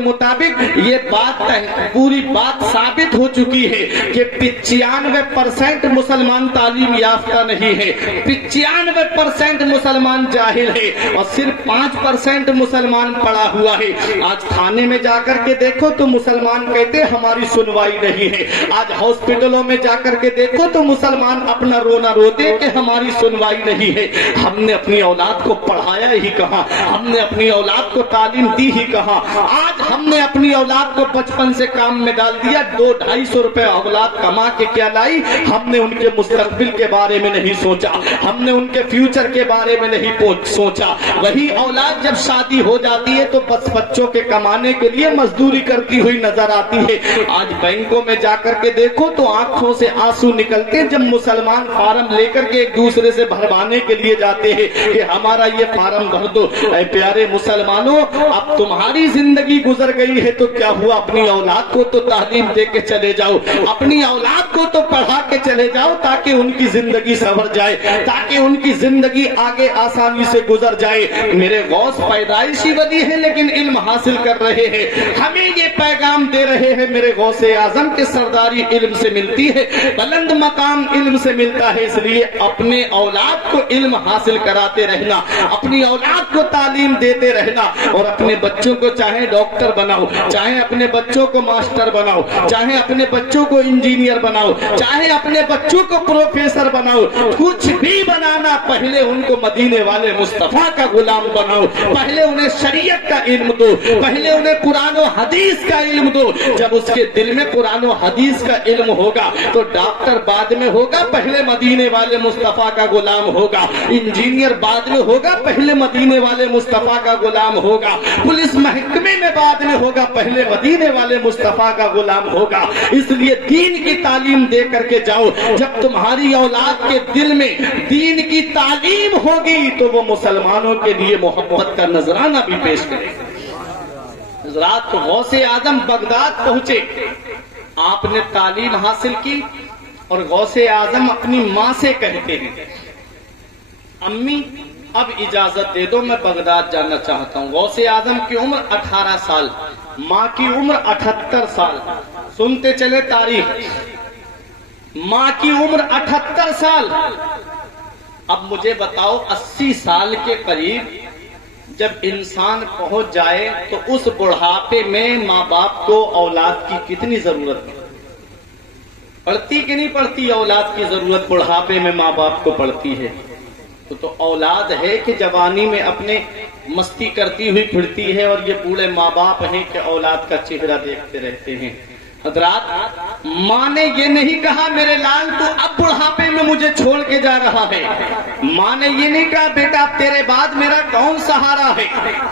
مطابق، یہ بات پوری بات ثابت ہو چکی ہے کہ 95% مسلمان تعلیم یافتہ نہیں ہے، 95% مسلمان جاہل ہے، اور صرف 5% مسلمان پڑھا ہوا ہے۔ آج تھانے میں جا کر کے دیکھو تو مسلمان کہتے ہماری سنوائی نہیں ہے، آج ہاسپٹلوں میں جا کر کے دیکھو تو مسلمان اپنا رونا روتے کہ ہماری سنوائی نہیں ہے۔ ہم نے اپنی اولاد کو پڑھایا ہی کہاں، ہم نے اپنی اولاد کو تعلیم دی ہی کہاں؟ آج ہم نے اپنی اولاد کو بچپن سے کام میں ڈال دیا، 200-250 روپے اولاد کما کے کیا لائی؟ ہم نے ان کے مستقبل کے بارے میں نہیں سوچا، ہم نے ان کے فیوچر کے بارے میں نہیں نہیں سوچا. وہی اولاد جب شادی ہو جاتی ہے تو بس بچوں کے کمانے کے لیے مزدوری کرتی ہوئی نظر آتی ہے. آج بینکوں میں جا کر کے دیکھو تو آنکھوں سے آنسو نکلتے ہیں جب مسلمان فارم لے کر کے ایک دوسرے سے بھروانے کے لیے جاتے ہیں کہ ہمارا یہ فارم بھر دو. اے پیارے مسلمانوں، اب تمہاری زندگی گزر گئی ہے تو کیا ہوا، اپنی اولاد کو تو تعلیم دے کے چلے جاؤ، اپنی اولاد کو تو پڑھا کے چلے جاؤ تاکہ ان کی زندگی سنور جائے، تاکہ ان کی زندگی آگے آسانی سے گزر جائے. میرے غوث پیدائشی ولی ہیں لیکن علم حاصل کر رہے ہیں، ہمیں یہ پیغام دے رہے ہیں میرے غوث اعظم کے سرداری علم سے ملتی ہے، بلند مقام علم سے ملتا ہے. اس لیے اپنے اولاد کو علم حاصل کراتے رہنا، اپنی اولاد کو تعلیم دیتے رہنا، اور اپنے بچوں کو چاہے ڈاکٹر بناؤ، چاہے اپنے بچوں کو ماسٹر بناؤ، چاہے اپنے بچوں کو انجینئر بناؤ، چاہے اپنے بچوں کو پروفیسر بناؤ، کچھ بھی بنانا پہلے ان کو مدینے والے مصطفیٰ کا غلام بناؤ. پہلے انہیں شریعت کا علم دو، پہلے انہیں قرآن و حدیث کا علم دو. جب اس کے دل میں قرآن و حدیث کا علم ہوگا تو ڈاکٹر بعد میں ہوگا، پہلے مدینے والے مصطفیٰ کا غلام ہوگا. انجینئر بعد میں ہوگا، پہلے مدینے والے مصطفیٰ کا غلام ہوگا. پولیس محکمے میں بعد میں ہوگا، پہلے مدینے والے مصطفیٰ کا غلام ہوگا. اس لیے دین کی تعلیم دے کر کے جاؤ. جب تمہاری اولاد کے دل میں دین کی تعلیم ہوگی تو وہ مسلمانوں کے لیے محبت کا نذرانہ بھی پیش کرے. رات غوث اعظم بغداد پہنچے، آپ نے تعلیم حاصل کی، اور غوث اعظم اپنی ماں سے کہتے ہیں امی اب اجازت دے دو، میں بغداد جانا چاہتا ہوں. غوث اعظم کی عمر 18 سال، ماں کی عمر 78 سال. سنتے چلے تاریخ، ماں کی عمر 78 سال. اب مجھے بتاؤ 80 سال کے قریب جب انسان پہنچ جائے تو اس بڑھاپے میں ماں باپ کو اولاد کی کتنی ضرورت پڑتی کہ نہیں پڑتی؟ اولاد کی ضرورت بڑھاپے میں ماں باپ کو پڑتی ہے. تو اولاد ہے کہ جوانی میں اپنے مستی کرتی ہوئی پھرتی ہے، اور یہ بوڑھے ماں باپ ہیں کہ اولاد کا چہرہ دیکھتے رہتے ہیں. حضرات، ماں نے یہ نہیں کہا میرے لال تو اب بڑھاپے میں مجھے چھوڑ کے جا رہا ہے. ماں نے یہ نہیں کہا بیٹا تیرے بعد میرا کون سہارا ہے.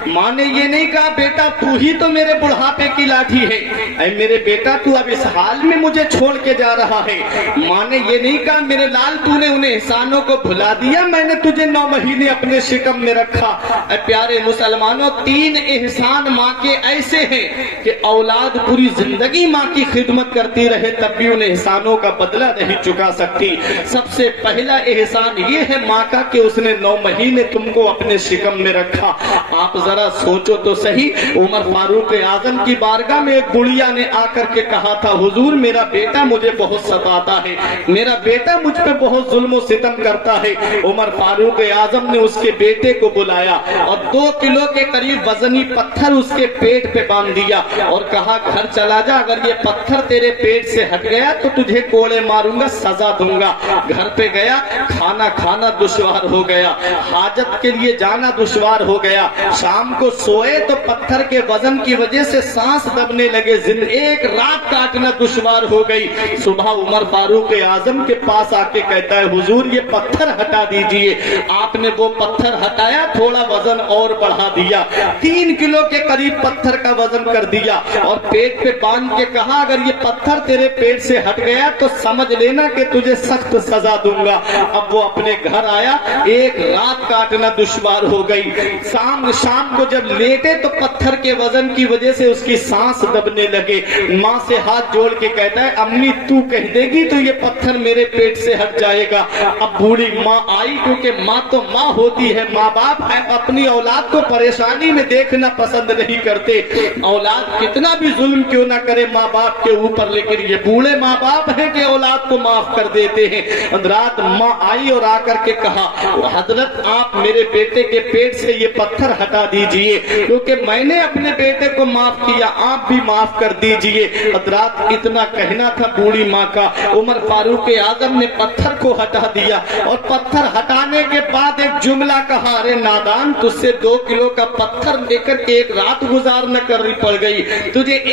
ماں نے یہ نہیں کہا بیٹا تو ہی تو میرے بڑھاپے کی لاٹھی ہے، اے میرے بیٹا تو اب اس حال میں مجھے چھوڑ کے جا رہا ہے. ماں نے یہ نہیں کہا میرے لال تو نے انہیں احسانوں کو بھلا دیا، میں نے تجھے 9 مہینے اپنے شکم میں رکھا. اے پیارے مسلمانوں، 3 احسان ماں کے ایسے ہیں کہ اولاد پوری زندگی ماں کی خدمت کرتی رہے تب بھی ان احسانوں کا بدلہ نہیں چکا سکتی. سب سے پہلا احسان یہ ہے ماں کا کہ اس نے 9 مہینے تم کو اپنے شکم میں رکھا. آپ ذرا سوچو تو صحیح، عمر فاروق اعظم کی بارگاہ میں ایک بڑھیا نے آ کر کے کہا تھا حضور میرا بیٹا مجھے بہت ستاتا ہے، میرا بیٹا مجھ پہ بہت ظلم و ستم کرتا ہے. عمر فاروق اعظم نے اس کے بیٹے کو بلایا اور 2 کلو کے قریب وزنی پتھر اس کے پیٹ پہ باندھ دیا اور کہا گھر چلا جا، اگر یہ پتھر تیرے پیٹ سے ہٹ گیا تو تجھے کوڑے ماروں گا، سزا دوں گا. گھر پہ گیا، کھانا کھانا دشوار ہو گیا، حاجت کے لیے جانا دشوار ہو گیا. شام کو سوئے تو پتھر کے وزن کی وجہ سے سانس دبنے لگے، ایک رات کاٹنا دشوار ہو گئی. صبح عمر فاروق اعظم کے پاس آ کے کہتا ہے حضور یہ پتھر ہٹا دیجئے. آپ نے وہ پتھر ہٹایا، تھوڑا وزن اور بڑھا دیا، 3 کلو کے قریب پتھر کا وزن کر دیا اور پیٹ پہ باندھ کے کہا اگر یہ پتھر تیرے پیٹ سے ہٹ گیا تو سمجھ لینا کہ تجھے سخت سزا دوں گا. اب وہ اپنے گھر آیا، ایک رات کاٹنا دشوار ہو گئی. شام کو جب لیٹے تو پتھر کے وزن کی وجہ سے اس کی سانس دبنے لگے. ماں سے ہاتھ جوڑ کے کہتا ہے امی تو کہہ دے گی تو یہ پتھر میرے پیٹ سے ہٹ جائے گا. اب بوڑھی ماں آئی، کیونکہ ماں تو ماں ہوتی ہے، ماں باپ اپنی اولاد کو پریشانی میں دیکھنا پسند نہیں کرتے. اولاد کتنا بھی ظلم کیوں نہ کرے ماں باپ کے اوپر، لیکن یہ بوڑھے ماں باپ ہیں کہ اولاد کو معاف کر دیتے ہیں. رات ماں آئی اور آ کر کے کہا حضرت آپ میرے بیٹے کے پیٹ سے یہ پتھر ہٹا دیجئے، کیونکہ میں نے اپنے بیٹے کو معاف کیا، آپ بھی معاف کر دیجئے. حضرات اتنا کہنا تھا بوڑھی ماں کا. عمر فاروق اعظم نے پتھر کو ہٹا دیا اور پتھر ہٹانے کے بعد ایک جملہ کہا ارے نادان تجھ سے 2 کلو کا پتھر لے کر ایک رات گزارنا کرنی پڑ گئی، تجھے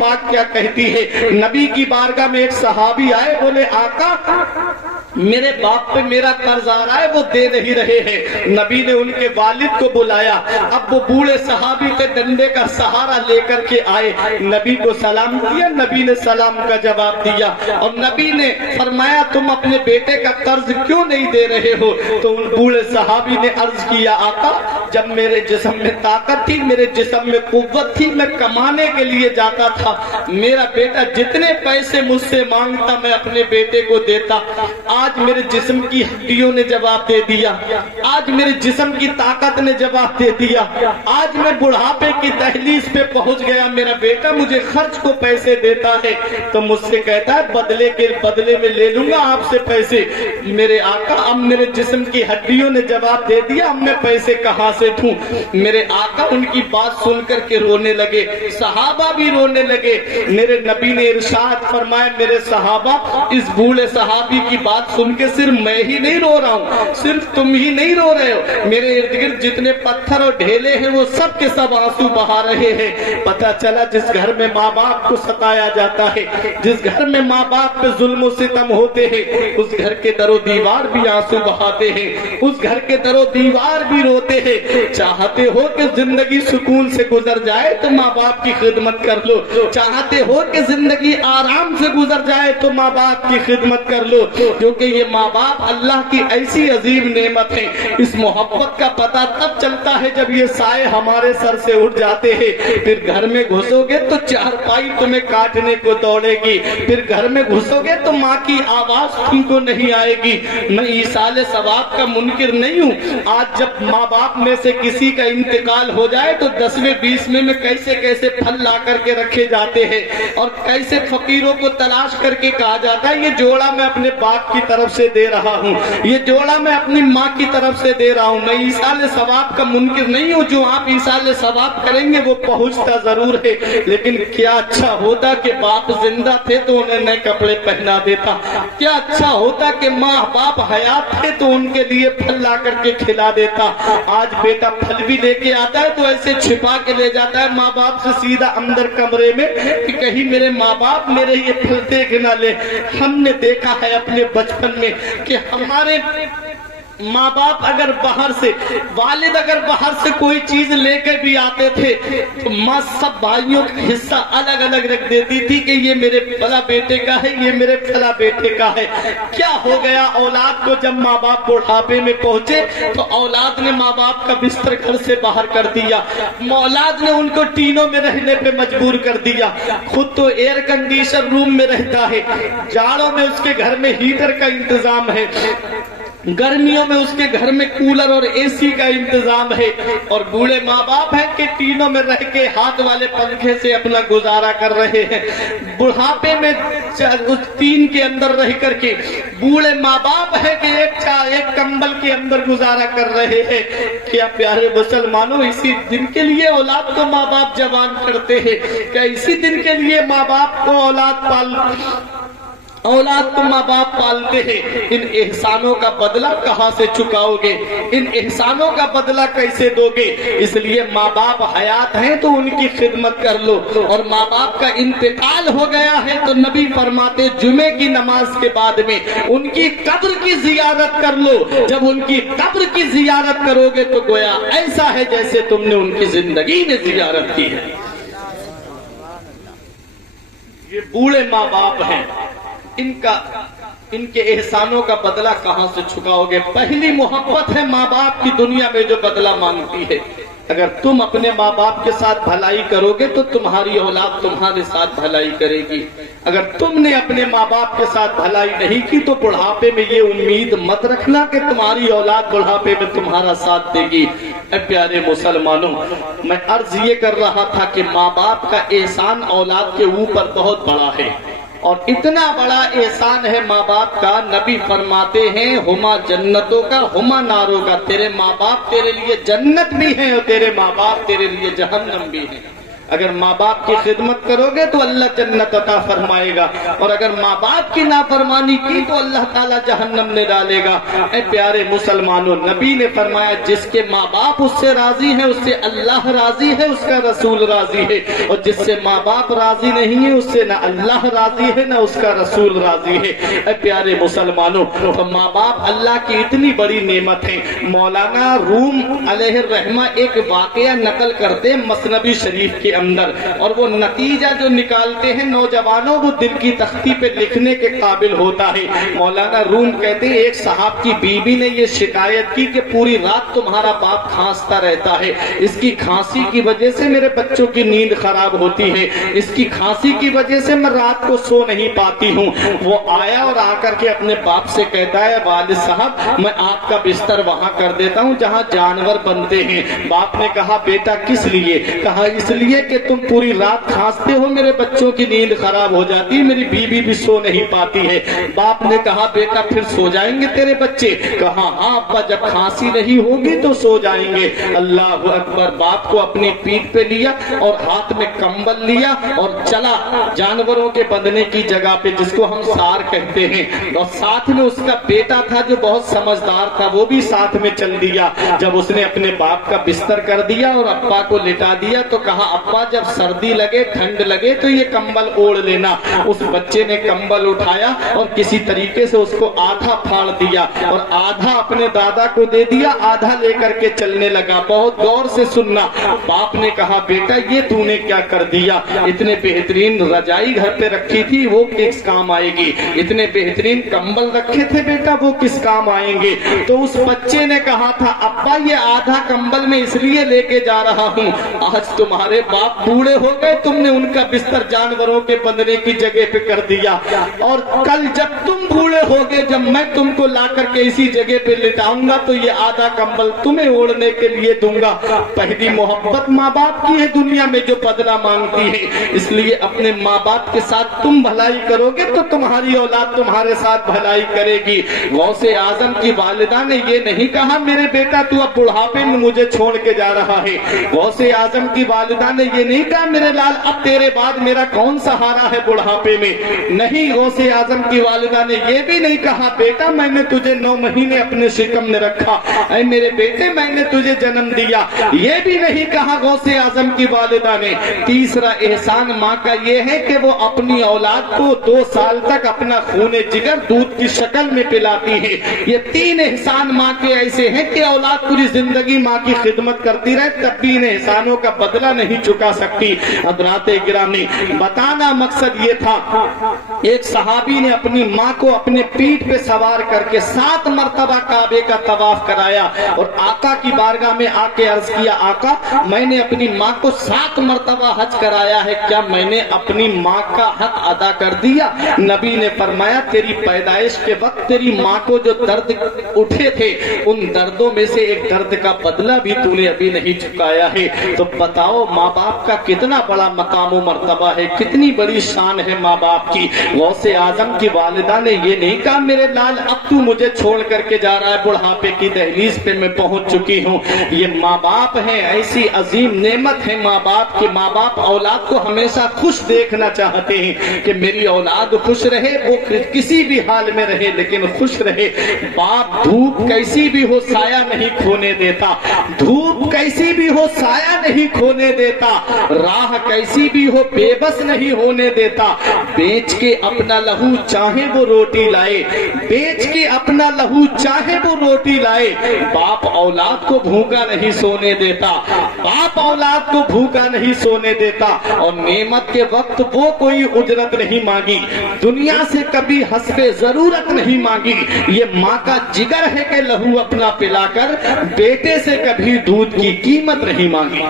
پاک کیا کہتی ہے. نبی کی بارگاہ میں ایک صحابی آئے, بولے آقا میرے باپ پہ میرا قرض آ رہا ہے, وہ دے نہیں رہے ہیں. نبی نے ان کے والد کو بلایا. اب وہ بوڑھے صحابی کے ڈنڈے کا سہارا لے کر کے آئے, نبی کو سلام کیا. نبی نے سلام کا جواب دیا اور نبی نے فرمایا تم اپنے بیٹے کا قرض کیوں نہیں دے رہے ہو؟ تو ان بوڑھے صحابی نے عرض کیا آقا جب میرے جسم میں طاقت تھی, میرے جسم میں قوت تھی, میں کمانے کے لیے جاتا تھا, میرا بیٹا جتنے پیسے مجھ سے مانگتا میں اپنے بیٹے کو دیتا. آج میرے جسم کی ہڈیوں نے جواب دے دیا, آج میرے جسم کی طاقت نے جواب دے دیا, آج میں بڑھاپے کی دہلیز پہ پہنچ گیا, میرا بیٹا مجھے خرچ کو پیسے دیتا ہے تو مجھ سے کہتا ہے بدلے میں لے لوں گا آپ سے پیسے. میرے آقا اب میرے جسم کی ہڈیوں نے جواب دے دیا, اب میں پیسے کہاں سے دوں؟ میرے آقا ان کی بات سن کر کے رونے لگے, صحابہ بھی رونے لگے. میرے نبی نے ارشاد فرمایا میرے صحابہ اس بوڑھے صحابی کی بات سن کے صرف میں ہی نہیں رو رہا ہوں, صرف تم ہی نہیں رو رہے ہو, میرے ارد گرد جتنے پتھر اور ڈھیلے ہیں وہ سب کے سب آنسو بہا رہے ہیں. پتہ چلا جس گھر میں ماں باپ کو ستایا جاتا ہے, جس گھر میں ماں باپ پہ ظلم و ستم ہوتے ہیں, اس گھر کے در و دیوار بھی آنسو بہاتے ہیں, اس گھر کے در و دیوار بھی روتے ہیں. چاہتے ہو کہ زندگی سکون سے گزر جائے تو ماں باپ کی خدمت کر لو, چاہتے ہو کہ زندگی آرام سے گزر جائے تو ماں باپ کی خدمت کر لو, کیونکہ یہ ماں باپ اللہ کی ایسی عظیم نعمت ہے. اس محبت کا پتہ تب چلتا ہے جب یہ سائے ہمارے سر سے اٹھ جاتے ہیں. پھر گھر میں گھسو گے تو چارپائی تمہیں کاٹنے کو دوڑے گی, پھر گھر میں گھسو گے تو ماں کی آواز تم کو نہیں آئے گی. میں ایصال ثواب کا منکر نہیں ہوں. آج جب ماں باپ میں سے کسی کا انتقال ہو جائے تو 10ویں 20ویں میں کیسے کیسے پھل لا کر کے رکھے جاتے ہیں اور کیسے فقیروں کو تلاش کر کے کہا جاتا ہے یہ جوڑا میں اپنے باپ کی طرف سے دے رہا ہوں, یہ جوڑا میں اپنی ماں کی طرف سے دے رہا ہوں. میں ایصال ثواب کا منکر نہیں ہوں, جو آپ ایصال ثواب کریں گے وہ پہنچتا ضرور ہے, لیکن کیا اچھا ہوتا کہ باپ زندہ تھے تو انہیں نئے کپڑے پہنا دیتا, کیا اچھا ہوتا کہ ماں باپ حیات تھے تو ان کے لیے پھل لا کر کے کھلا دیتا. آج بیٹا پھل بھی لے کے آتا ہے تو ایسے چھپا کے لے جاتا ہے ماں باپ سے سیدھا اندر کمرے میں کہ کہیں میرے ماں باپ میرے یہ پھل دیکھ نہ لے. ہم نے دیکھا ہے اپنے بچپن میں کہ ہمارے ماں باپ اگر باہر سے, والد اگر باہر سے کوئی چیز لے کے بھی آتے تھے تو ماں سب بھائیوں کا حصہ الگ الگ رکھ دیتی تھی کہ یہ میرے فلاں بیٹے کا ہے, یہ میرے فلاں بیٹے کا ہے. کیا ہو گیا اولاد کو جب ماں باپ بڑھاپے میں پہنچے تو اولاد نے ماں باپ کا بستر گھر سے باہر کر دیا, اولاد نے ان کو ٹینوں میں رہنے پہ مجبور کر دیا. خود تو ایئر کنڈیشن روم میں رہتا ہے, جاڑوں میں اس کے گھر میں ہیٹر کا انتظام ہے, گرمیوں میں اس کے گھر میں کولر اور اے سی کا انتظام ہے, اور بوڑھے ماں باپ ہیں کہ ٹینوں میں رہ کے ہاتھ والے پنکھے سے اپنا گزارا کر رہے ہیں. بڑھاپے میں اس تین کے اندر رہ کر کے بوڑھے ماں باپ ہے کہ ایک کمبل کے اندر گزارا کر رہے ہیں. کیا پیارے مسلمانوں اسی دن کے لیے اولاد کو ماں باپ جوان کرتے ہیں؟ کیا اسی دن کے لیے ماں باپ کو اولاد کو ماں باپ پالتے ہیں؟ ان احسانوں کا بدلہ کہاں سے چکاؤ گے؟ ان احسانوں کا بدلہ کیسے دو گے؟ اس لیے ماں باپ حیات ہیں تو ان کی خدمت کر لو, اور ماں باپ کا انتقال ہو گیا ہے تو نبی فرماتے جمعے کی نماز کے بعد میں ان کی قبر کی زیارت کر لو. جب ان کی قبر کی زیارت کرو گے تو گویا ایسا ہے جیسے تم نے ان کی زندگی میں زیارت کی ہے. یہ بوڑھے ماں باپ ہیں, ان کے احسانوں کا بدلہ کہاں سے چکاؤ گے؟ پہلی محبت ہے ماں باپ کی دنیا میں جو بدلہ مانگتی ہے. اگر تم اپنے ماں باپ کے ساتھ بھلائی کرو گے تو تمہاری اولاد تمہارے ساتھ بھلائی کرے گی. اگر تم نے اپنے ماں باپ کے ساتھ بھلائی نہیں کی تو بڑھاپے میں یہ امید مت رکھنا کہ تمہاری اولاد بڑھاپے میں تمہارا ساتھ دے گی. اے پیارے مسلمانوں, میں عرض یہ کر رہا تھا کہ ماں باپ کا احسان اولاد کے اوپر بہت بڑا ہے, اور اتنا بڑا احسان ہے ماں باپ کا. نبی فرماتے ہیں ہما جنتوں کا ہما ناروں کا, تیرے ماں باپ تیرے لیے جنت بھی ہیں اور تیرے ماں باپ تیرے لیے جہنم بھی ہیں. اگر ماں باپ کی خدمت کرو گے تو اللہ جنت عطا فرمائے گا، اور اگر ماں باپ کی نافرمانی کی تو اللہ تعالیٰ جہنم میں ڈالے گا۔ اے پیارے مسلمانوں، نبی نے فرمایا جس کے ماں باپ اس سے راضی ہیں اس سے اللہ راضی ہے، اس کا رسول راضی ہے، اور جس سے ماں باپ راضی نہیں ہے اس سے نہ اللہ راضی ہے نہ اس کا رسول راضی ہے۔ اے پیارے مسلمانوں، تو ماں باپ اللہ کی اتنی بڑی نعمت ہے۔ مولانا روم علیہ الرحمہ ایک واقعہ نقل کرتے مثنوی شریف کے اندر، اور وہ نتیجہ جو نکالتے ہیں نوجوانوں وہ دل کی تختی پہ لکھنے کے قابل ہوتا ہے۔ مولانا روم کہتے ہیں ایک صاحب کی بیوی نے یہ شکایت کی کہ پوری رات تمہارا باپ کھانستا رہتا ہے، اس کی کھانسی کی وجہ سے میرے بچوں کی نیند خراب ہوتی ہے، اس کی کھانسی کی وجہ سے میں رات کو سو نہیں پاتی ہوں۔ وہ آیا اور آ کر کے اپنے باپ سے کہتا ہے والد صاحب میں آپ کا بستر وہاں کر دیتا ہوں جہاں جانور بنتے ہیں۔ باپ نے کہا بیٹا کس لیے؟ کہا اس لیے کہ تم پوری رات کھانستے ہو، میرے بچوں کی نیند خراب ہو جاتی ہے، میری بیوی بھی سو نہیں پاتی ہے۔ باپ نے کہا بیٹا پھر سو جائیں گے تیرے بچے؟ کہا ہاں ابا جب کھانسی نہیں ہوگی تو سو جائیں گے۔ اللہ اکبر! باپ کو اپنی پیٹھ پہ لیا اور ہاتھ میں کمبل لیا اور چلا جانوروں کے بندھنے کی جگہ پہ جس کو ہم سار کہتے ہیں، اور ساتھ میں اس کا بیٹا تھا جو بہت سمجھدار تھا، وہ بھی ساتھ میں چل دیا۔ جب اس نے اپنے باپ کا بستر کر دیا اور ابا کو لٹا دیا تو کہا ابا جب سردی لگے ٹھنڈ لگے تو یہ کمبل اوڑھ لینا۔ اس بچے نے کمبل اٹھایا اور کسی طریقے سے اس کو آدھا پھاڑ دیا اور آدھا اپنے دادا کو دے دیا، آدھا لے کر کے چلنے لگا۔ بہت غور سے سننا، باپ نے کہا بیٹا یہ تو نے کیا کر دیا؟ اتنے بہترین رجائی گھر پہ رکھی تھی وہ کس کام آئے گی، اتنے بہترین کمبل رکھے تھے بیٹا وہ کس کام آئیں گے؟ تو اس بچے نے کہا تھا ابا یہ آدھا کمبل میں اس لیے لے کے جا رہا ہوں، آج تمہارے باپ بوڑھے ہو گئے، تم نے ان کا بستر جانوروں کے بندھنے کی جگہ پہ کر دیا، اور کل جب تم بوڑھے ہوگے جب میں تم کو لا کر کے اسی جگہ پہ لٹاؤں گا تو یہ آدھا کمبل تمہیں اوڑھنے کے لیے دوں گا۔ پہلی محبت ماں باپ کی ہے دنیا میں جو بدلہ مانگتی ہے، اس لیے اپنے ماں باپ کے ساتھ تم بھلائی کرو گے تو تمہاری اولاد تمہارے ساتھ بھلائی کرے گی۔ غوث اعظم کی والدہ نے یہ نہیں کہا میرے بیٹا تو اب بڑھاپے میں مجھے چھوڑ کے جا رہا ہے، غوث اعظم کی والدہ نے یہ نہیں کہا میرے لال اب تیرے بعد میرا کون سہارا ہے بڑھاپے میں، نہیں غوث اعظم کی والدہ نے یہ بھی نہیں کہا بیٹا میں نے تجھے 9 مہینے اپنے شکم میں رکھا، اے میرے بیٹے میں نے تجھے جنم دیا، یہ بھی نہیں کہا غوث اعظم کی والدہ نے۔ تیسرا احسان ماں کا یہ ہے کہ وہ اپنی اولاد کو 2 سال تک اپنا خون جگر دودھ کی شکل میں پلاتی ہے۔ یہ 3 احسان ماں کے ایسے ہیں کہ اولاد پوری زندگی ماں کی خدمت کرتی رہے تب بھی ان احسانوں کا بدلہ نہیں چکا سکتی۔ حضرات گرامی، بتانا مقصد یہ تھا ایک صحابی نے اپنی ماں کو اپنے پیٹھ پہ سوار کر کے 7 مرتبہ کعبے کا طواف کرایا اور آقا کی بارگاہ میں آ کے عرض کیا آقا میں نے اپنی ماں کو 7 مرتبہ حج کرایا ہے، کیا میں نے اپنی ماں کا حق ادا کر دیا؟ نبی نے فرمایا تیری پیدائش کے وقت تیری ماں کو جو درد اٹھے تھے ان دردوں میں سے ایک درد کا بدلہ بھی تو نے ابھی نہیں چکایا ہے۔ تو بتاؤ ماں باپ کا کتنا بڑا مقام و مرتبہ ہے، کتنی بڑی شان ہے ماں باپ کی۔ غوث اعظم کی والدہ نے یہ نہیں کہا میرے لال اب تو مجھے چھوڑ کر کے جا رہا ہے، بڑھاپے کی دہلیز پہ میں پہنچ چکی ہوں۔ یہ ماں باپ ہیں، ایسی عظیم نعمت ہے ماں باپ کی۔ ماں باپ اولاد کو ہمیشہ خوش دیکھنا چاہتے ہیں کہ میری اولاد خوش رہے، وہ کسی بھی حال میں رہے لیکن خوش رہے۔ باپ دھوپ کیسی بھی ہو سایہ نہیں کھونے دیتا، دھوپ کیسی بھی ہو سایہ نہیں کھونے دیتا، راہ کیسی بھی ہو بے بس نہیں ہونے دیتا، بیچ کے اپنا لہو چاہے وہ روٹی لائے، بیچ کے اپنا لہو چاہے وہ روٹی لائے۔ باپ اولاد کو بھوکا نہیں سونے دیتا، باپ اولاد کو بھوکا نہیں سونے دیتا، اور نعمت کے وقت وہ کوئی اجرت نہیں مانگی، دنیا سے کبھی حسب ضرورت نہیں مانگی۔ یہ ماں کا جگر ہے کہ لہو اپنا پلا کر بیٹے سے کبھی دودھ کی قیمت نہیں مانگی۔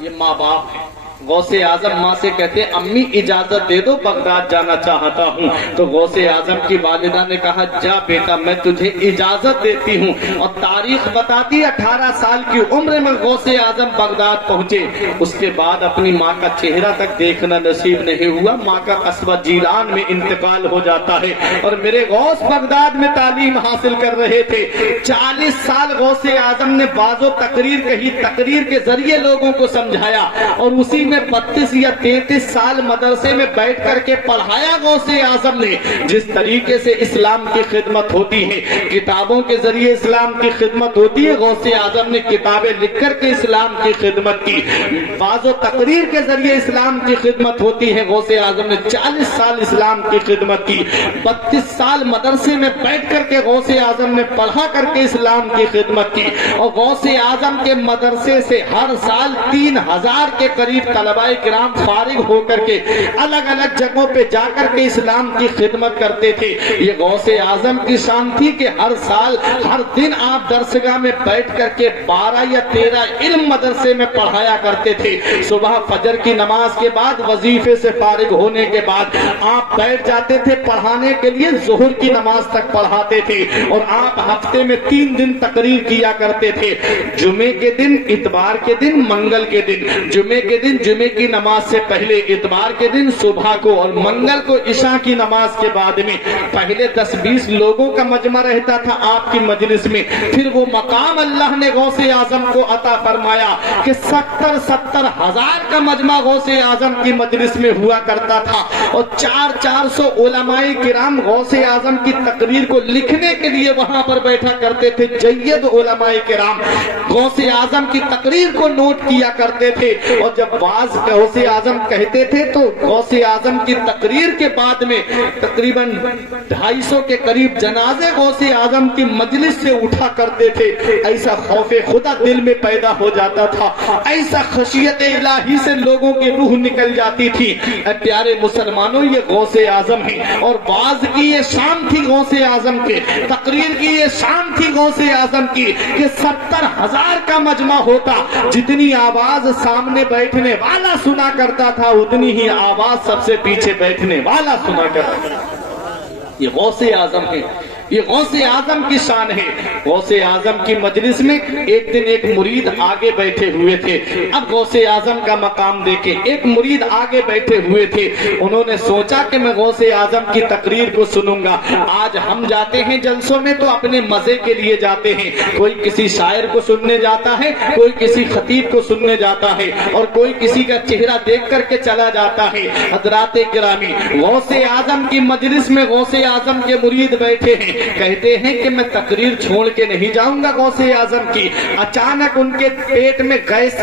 یہ ماں باپ ہے۔ غوث اعظم ماں سے کہتے امی اجازت دے دو بغداد جانا چاہتا ہوں، تو غوث اعظم کی والدہ نے کہا جا بیٹا میں تجھے اجازت دیتی ہوں، اور تاریخ بتاتی 18 سال کی عمر میں غوث اعظم بغداد پہنچے۔ اس کے بعد اپنی ماں کا چہرہ تک دیکھنا نصیب نہیں ہوا، ماں کا قصبہ جیلان میں انتقال ہو جاتا ہے، اور میرے غوث بغداد میں تعلیم حاصل کر رہے تھے۔ 40 سال غوث اعظم نے بعض و تقریر کہی، تقریر کے ذریعے لوگوں کو سمجھایا، اور اسی میں 32 یا 33 سال مدرسے میں بیٹھ کر کے پڑھایا غوث اعظم نے. جس طریقے سے اسلام کی خدمت ہوتی ہے, کتابوں کے ذریعے اسلام کی خدمت ہوتی ہے, غوث اعظم نے کتابیں لکھ کر کے اسلام کی خدمت کی. بعض و تقریر کے ذریعے اسلام کی خدمت ہوتی ہے. غوث اعظم نے 40 سال اسلام کی خدمت کی. 32 سال مدرسے میں بیٹھ کر کے غوث اعظم نے پڑھا کر کے اسلام کی خدمت کی. اور غوث اعظم کے مدرسے سے ہر سال 3000 کے قریب طلباء کرام فارغ ہو کر کے الگ الگ جگہوں پہ جا کر کے اسلام کی خدمت کرتے تھے. یہ غوث اعظم کی شان تھی کہ ہر سال ہر دن آپ درسگاہ میں بیٹھ کر کے 12 یا 13 علم مدرسے میں پڑھایا کرتے تھے. صبح فجر کی نماز کے بعد وظیفے سے فارغ ہونے کے بعد آپ بیٹھ جاتے تھے پڑھانے کے لیے. ظہر کی نماز تک پڑھاتے تھے اور آپ ہفتے میں 3 دن تقریر کیا کرتے تھے. جمعے کے دن, اتوار کے دن, منگل کے دن. جمعے کے دن جمعے کی نماز سے پہلے, اتوار کے دن صبح کو اور منگل کو عشاء کی نماز کے بعد میں پہلے 10-20 لوگوں کا مجمع رہتا تھا آپ کی مجلس میں. پھر وہ مقام اللہ نے غوث اعظم کو عطا فرمایا کہ 70 ہزار کا مجمع غوث اعظم کی مجلس میں ہوا کرتا تھا. اور 400 علماء کرام غوث اعظم کی تقریر کو لکھنے کے لیے وہاں پر بیٹھا کرتے تھے. جید علماء کرام غوث اعظم کی تقریر کو نوٹ کیا کرتے تھے. اور جب بعض غوث اعظم کہتے تھے تو غوث اعظم کی تقریر کے بعد میں تقریباً 250 کے قریب جنازے غوث اعظم کی مجلس سے اٹھا کرتے تھے. ایسا خوف خدا دل میں پیدا ہو جاتا تھا, ایسا خشیت الہی سے لوگوں کی روح نکل جاتی تھی. اے پیارے مسلمانوں, یہ غوث اعظم ہے. اور بعض کی یہ شان تھی غوث اعظم کے, تقریر کی یہ شان تھی غوث اعظم کی کہ 70,000 کا مجمع ہوتا. جتنی آواز سامنے بیٹھنے والا سنا کرتا تھا اتنی ہی آواز سب سے پیچھے بیٹھنے والا سنا کرتا تھا. یہ غوث اعظم ہے, یہ غوث اعظم کی شان ہے. غوث اعظم کی مجلس میں ایک دن ایک مرید آگے بیٹھے ہوئے تھے. اب غوث اعظم کا مقام دیکھیں, ایک مرید آگے بیٹھے ہوئے تھے. انہوں نے سوچا کہ میں غوث اعظم کی تقریر کو سنوں گا. آج ہم جاتے ہیں جلسوں میں تو اپنے مزے کے لیے جاتے ہیں. کوئی کسی شاعر کو سننے جاتا ہے, کوئی کسی خطیب کو سننے جاتا ہے, اور کوئی کسی کا چہرہ دیکھ کر کے چلا جاتا ہے. حضرات گرامی, غوث اعظم کی مجلس میں غوث اعظم کے مرید بیٹھے ہیں. کہتے ہیں کہ میں تقریر چھوڑ کے نہیں جاؤں گا غوث اعظم کی. اچانک ان کے پیٹ میں گیس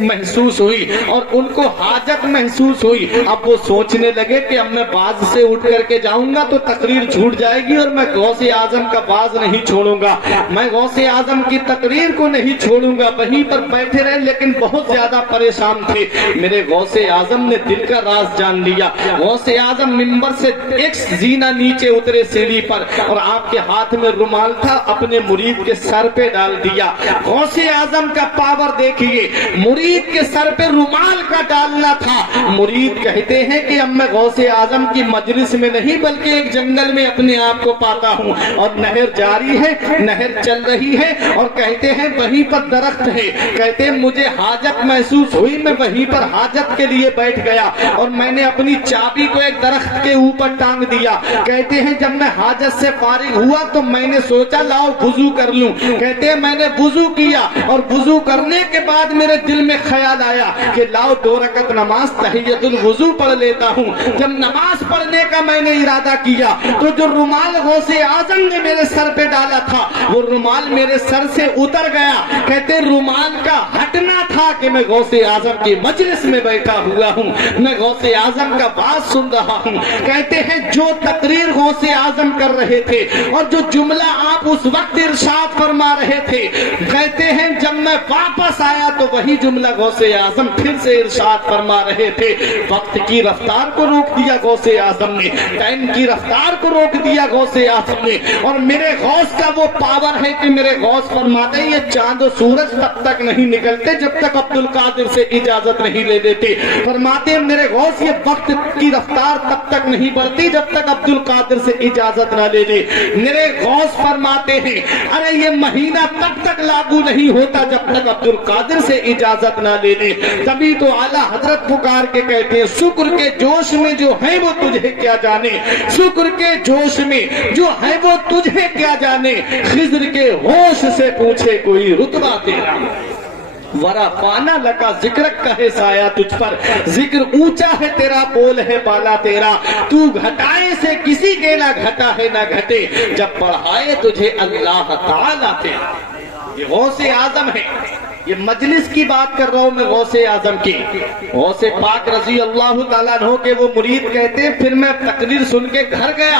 محسوس ہوئی اور ان کو حاجت محسوس ہوئی. اب وہ سوچنے لگے کہ اب میں باز سے اٹھ کر کے جاؤں گا تو تقریر چھوٹ جائے گی اور میں غوث اعظم کا باز نہیں چھوڑوں گا, میں غوث اعظم کی تقریر کو نہیں چھوڑوں گا. وہیں پر بیٹھے رہے لیکن بہت زیادہ پریشان تھے. میرے غوث اعظم نے دل کا راز جان لیا. غوث اعظم منبر سے ایک زینہ نیچے اترے سیڑھی پر اور آپ کے ہاتھ میں رومال تھا, اپنے مرید کے سر پہ ڈال دیا. غوث اعظم کا پاور دیکھیے, مرید کے سر پہ رومال کا ڈالنا تھا. مرید کہتے ہیں کہ اب میں غوث اعظم کی مجلس میں نہیں بلکہ ایک جنگل میں اپنے آپ کو پاتا ہوں, اور نہر جاری ہے, نہر چل رہی ہے, اور کہتے ہیں وہیں پر درخت ہے. کہتے ہیں مجھے حاجت محسوس ہوئی, میں وہیں پر حاجت کے لیے بیٹھ گیا اور میں نے اپنی چابی کو ایک درخت کے اوپر ٹانگ دیا. کہتے ہیں جب میں حاجت سے فارغ ہوا تو میں نے سوچا لاؤ وضو کر لوں. کہتے ہیں میں نے وضو کیا اور وضو کرنے کے بعد میرے دل میں خیال آیا کہ لاؤ 2 رکعت نماز تحیت الوضو پڑھ لیتا ہوں. جب نماز پڑھنے کا میں نے ارادہ کیا تو جو رومال غوث اعظم نے میرے سر پہ ڈالا تھا وہ رومال میرے سر سے اتر گیا. کہتے رومال کا ہٹنا تھا کہ میں غوث اعظم کی مجلس میں بیٹھا ہوا ہوں, میں غوث اعظم کا بات سن رہا ہوں. کہتے ہیں جو تقریر غوث اعظم کر رہے تھے اور جو جملہ آپ اس وقت ارشاد فرما رہے تھے, کہتے ہیں جب میں واپس آیا تو وہی جملہ غوث اعظم پھر سے ارشاد فرما رہے تھے. وقت کی رفتار کو روک دیا غوث اعظم نے, ٹائم کی رفتار کو روک دیا غوث اعظم نے. اور میرے غوث کا وہ پاور ہے کہ میرے غوث فرماتے ہیں یہ چاند و سورج تب تک نہیں نکلتے جب تک عبد القادر سے اجازت نہیں لے لیتے. فرماتے ہیں میرے غوث یہ وقت کی رفتار تب تک نہیں بڑھتی جب تک عبد القادر سے اجازت نہ لے لے. میرے غوث فرماتے ہیں ارے یہ مہینہ تب تک لاگو نہیں ہوتا جب تک عبد القادر سے اجازت نہ لے لے. تبھی تو اعلیٰ حضرت پکار کے کہتے ہیں شکر کے جوش میں جو ہے وہ تجھے کیا جانے, شکر کے جوش میں جو ہے وہ تجھے کیا جانے, خضر کے ہوش سے پوچھے کوئی رتبہ تیرا. ورفعنا لکا ذکرک کہے سایہ تجھ پر، ذکر اونچا ہے تیرا، بول ہے بالا تیرا، تو گھٹائے سے کسی کے نہ گھٹا ہے نہ گھٹے، جب پڑھائے تجھے اللہ تعالیٰ تیرا۔ یہ غوث اعظم ہے، یہ مجلس کی بات کر رہا ہوں میں غوث اعظم کی۔ غوث پاک رضی اللہ تعالیٰ عنہ کے وہ مرید کہتے ہیں پھر میں تقریر سن کے گھر گیا،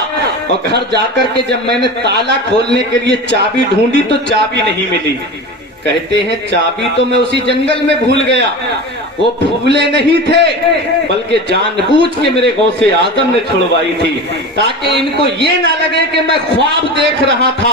اور گھر جا کر کے جب میں نے تالا کھولنے کے لیے چابی ڈھونڈی تو چابی نہیں ملی۔ کہتے ہیں چابی تو میں اسی جنگل میں بھول گیا۔ وہ بھولے نہیں تھے بلکہ جان بوجھ کے میرے غوث اعظم نے چھڑوائی تھی، تاکہ ان کو یہ نہ لگے کہ میں خواب دیکھ رہا تھا۔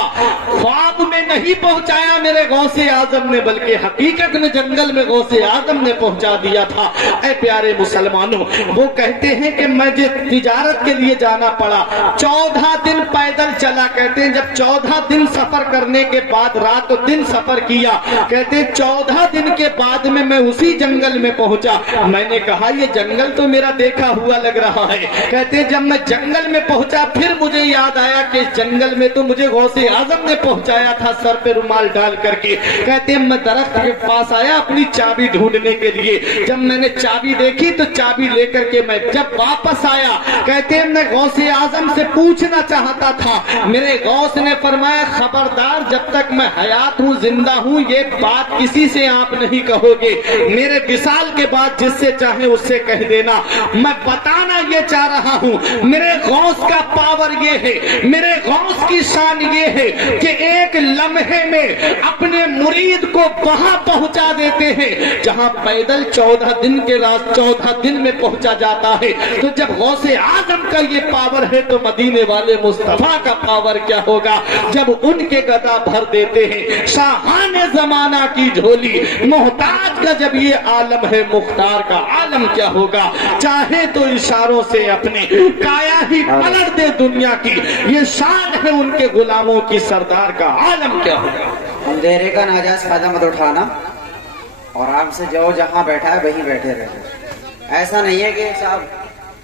خواب میں نہیں پہنچایا میرے غوث اعظم نے، بلکہ حقیقت میں جنگل میں غوث اعظم نے پہنچا دیا تھا۔ اے پیارے مسلمانوں، وہ کہتے ہیں کہ مجھے تجارت کے لیے جانا پڑا، 14 دن پیدل چلا۔ کہتے ہیں جب 14 دن سفر کرنے کے بعد رات و دن سفر کیا، کہتے 14 دن کے بعد میں اسی جنگل میں پہنچا۔ میں نے کہا یہ جنگل تو میرا دیکھا ہوا لگ رہا ہے۔ کہتے جب میں جنگل میں پہنچا پھر مجھے یاد آیا کہ اس جنگل میں تو مجھے غوث اعظم نے پہنچایا تھا سر پہ رومال ڈال کر کے۔ کہتے میں درخت کے پاس آیا اپنی چابی ڈھونڈنے کے لیے، جب میں نے چابی دیکھی تو چابی لے کر کے میں جب واپس آیا، کہتے میں غوث اعظم سے پوچھنا چاہتا تھا، میرے غوث نے فرمایا خبردار جب تک میں حیات ہوں زندہ ہوں یہ بات کسی سے آپ نہیں کہو گے، میرے وصال کے بعد جس سے چاہے اس سے کہہ دینا۔ میں بتانا یہ چاہ رہا ہوں میرے غوث کا پاور یہ ہے، میرے غوث کی شان یہ ہے کہ ایک لمحے میں اپنے مرید کو وہاں پہنچا دیتے ہیں جہاں پیدل 14 دن کے راست 14 دن میں پہنچا جاتا ہے۔ تو جب غوث اعظم کا یہ پاور ہے تو مدینے والے مصطفیٰ کا پاور کیا ہوگا جب ان کے گدا بھر دیتے ہیں۔ شاہان زمانہ کی جھولی محتاج کا جب یہ عالم ہے، مختار کا عالم کیا ہوگا؟ چاہے تو اشاروں سے اپنے کایا ہی پلٹ دے دنیا کی، یہ شان ہے ان کے غلاموں کی، سردار کا عالم کیا ہوگا؟ اندھیرے کا ناجائز فائدہ مت اٹھانا، اور آپ سے جو جہاں بیٹھا ہے وہیں بیٹھے رہے۔ ایسا نہیں ہے کہ صاحب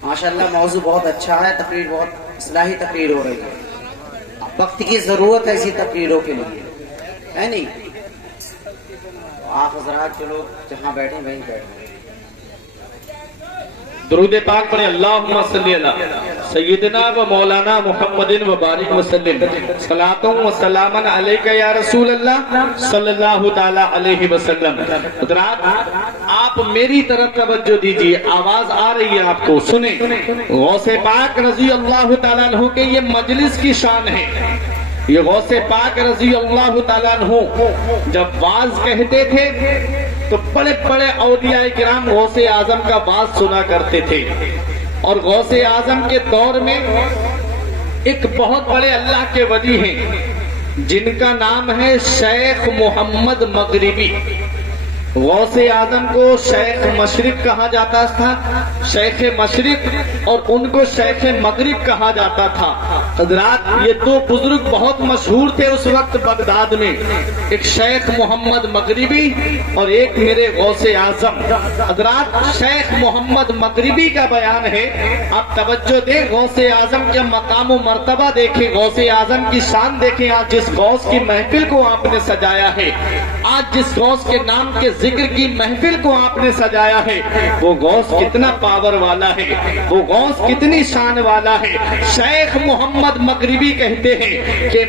ماشاءاللہ موضوع بہت اچھا ہے، تقریر بہت اصلاحی تقریر ہو رہی ہے، وقت کی ضرورت ہے ایسی تقریروں کے لیے، ہے نہیں؟ آپ حضرات جو لوگ جہاں بیٹھے وہیں بیٹھے۔ درود پاک پڑھیں، اللہم صلی علی سیدنا و مولانا محمد و بارک وسلم، صلاۃ و سلام علیکہ یا رسول اللہ صلی اللہ تعالی علیہ وسلم۔ حضرات آپ میری طرف توجہ دیجیے، آواز آ رہی ہے آپ کو، سنیں۔ غوث پاک رضی اللہ تعالیٰ عنہ کے یہ مجلس کی شان ہے۔ یہ غوث پاک رضی اللہ تعالیٰ عنہ جب واز کہتے تھے تو بڑے بڑے اولیاء کرام غوث اعظم کا واز سنا کرتے تھے، اور غوث اعظم کے دور میں ایک بہت بڑے اللہ کے ولی ہیں جن کا نام ہے شیخ محمد مغربی۔ غوث اعظم کو شیخ مشرق کہا جاتا تھا، شیخ مشرق، اور ان کو شیخ مغرب کہا جاتا تھا۔ حضرات یہ دو بزرگ بہت مشہور تھے اس وقت بغداد میں، ایک شیخ محمد مغربی اور ایک میرے غوث اعظم۔ حضرات شیخ محمد مغربی کا بیان ہے، آپ توجہ دیں، غوث اعظم کے مقام و مرتبہ دیکھیں، غوث اعظم کی شان دیکھیں۔ آج جس غوث کی محفل کو آپ نے سجایا ہے، آج جس غوث کے نام کے ذکر کی محفل کو آپ نے سجایا ہے، وہ غوث کتنا پاور والا ہے، وہ غوث کتنی شان والا ہے۔ شیخ محمد مغربی کہتے ہیں کہ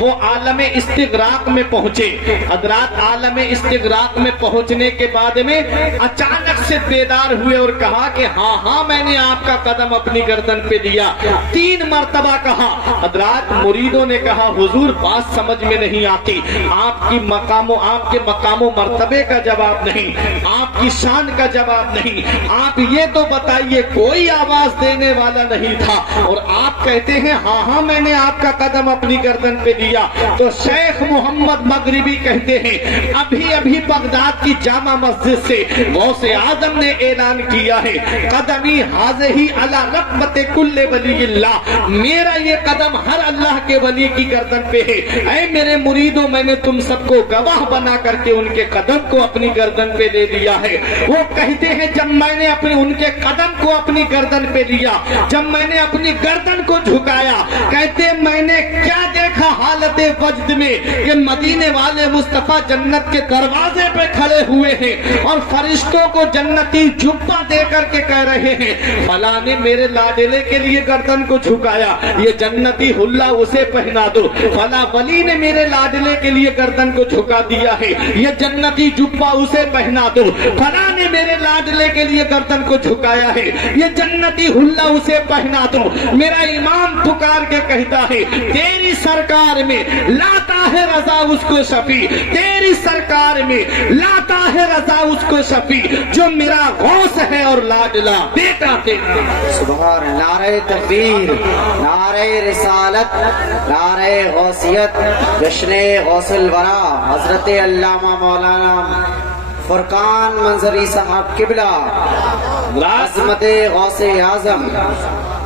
وہ عالم استغراق میں پہنچے۔ حضرات عالم استغراق میں پہنچنے کے بعد میں اچانک سے بیدار ہوئے اور کہا کہ ہاں ہاں میں نے آپ کا قدم اپنی گردن پہ دیا، 3 مرتبہ کہا۔ حضرات مریدوں نے کہا حضور بات سمجھ میں نہیں آتی، آپ کے مقام و مرتبے کا جواب نہیں، آپ کی شان کا جواب نہیں، آپ یہ تو بتائیے کوئی آواز دینے والا نہیں تھا، اور آپ کہتے ہیں ہاں ہاں میں نے آپ کا قدم اپنی گردن پہ دیا۔ تو شیخ محمد مغربی کہتے ہیں ابھی ابھی بغداد کی جامع مسجد سے غوث اعظم نے اعلان کیا ہے قدمی حاضہی علی رقبت کل ولی اللہ، میرا یہ قدم ہر اللہ کے ولی کی گردن پہ ہے۔ اے میرے مریدوں میں نے تم سب کو گواہ بنا کر کے ان کے قدم کو اپنی گردن پہ لے دیا ہے۔ ہے. وہ کہتے ہیں جب میں نے اپنے ان کے قدم کو اپنی گردن پہ لیا, جب میں نے اپنی گردن کو جھکایا, کہتے ہیں میں نے کیا دیکھا حالت وجد میں کہ مدینے والے مصطفیٰ جنت کے دروازے پہ کھڑے ہوئے ہیں اور فرشتوں کو جنتی جبہ دے کر کے کہہ رہے ہیں فلاں نے میرے لاڈلے کے لیے گردن کو جھکایا, یہ جنتی حلہ اسے پہنا دو. فلاں ولی نے میرے لاڈلے کے لیے گردن کو جھکا دیا ہے, یہ جنتی جبہ اسے پہنا دو. فلاں نے میرے لاڈلے کے لیے گردن کو جھکایا ہے, یہ جنتی حلہ اسے پہنا دو. میرا امام پکار کے کہتا ہے تیری سرکار میں لاتا ہے رضا اس کو شفیع, تیری سرکار میں لاتا ہے رضا اس کو شفیع جو میرا غوث ہے اور لاڈلا بیٹا تیرا. سبحان نعرہ تکبیر, نعرہ رسالت, نعرہ غوثیت, جشن غوث الورا حضرت علامہ مولانا فرقان منظری صاحب قبلہ, عظمت غوث اعظم.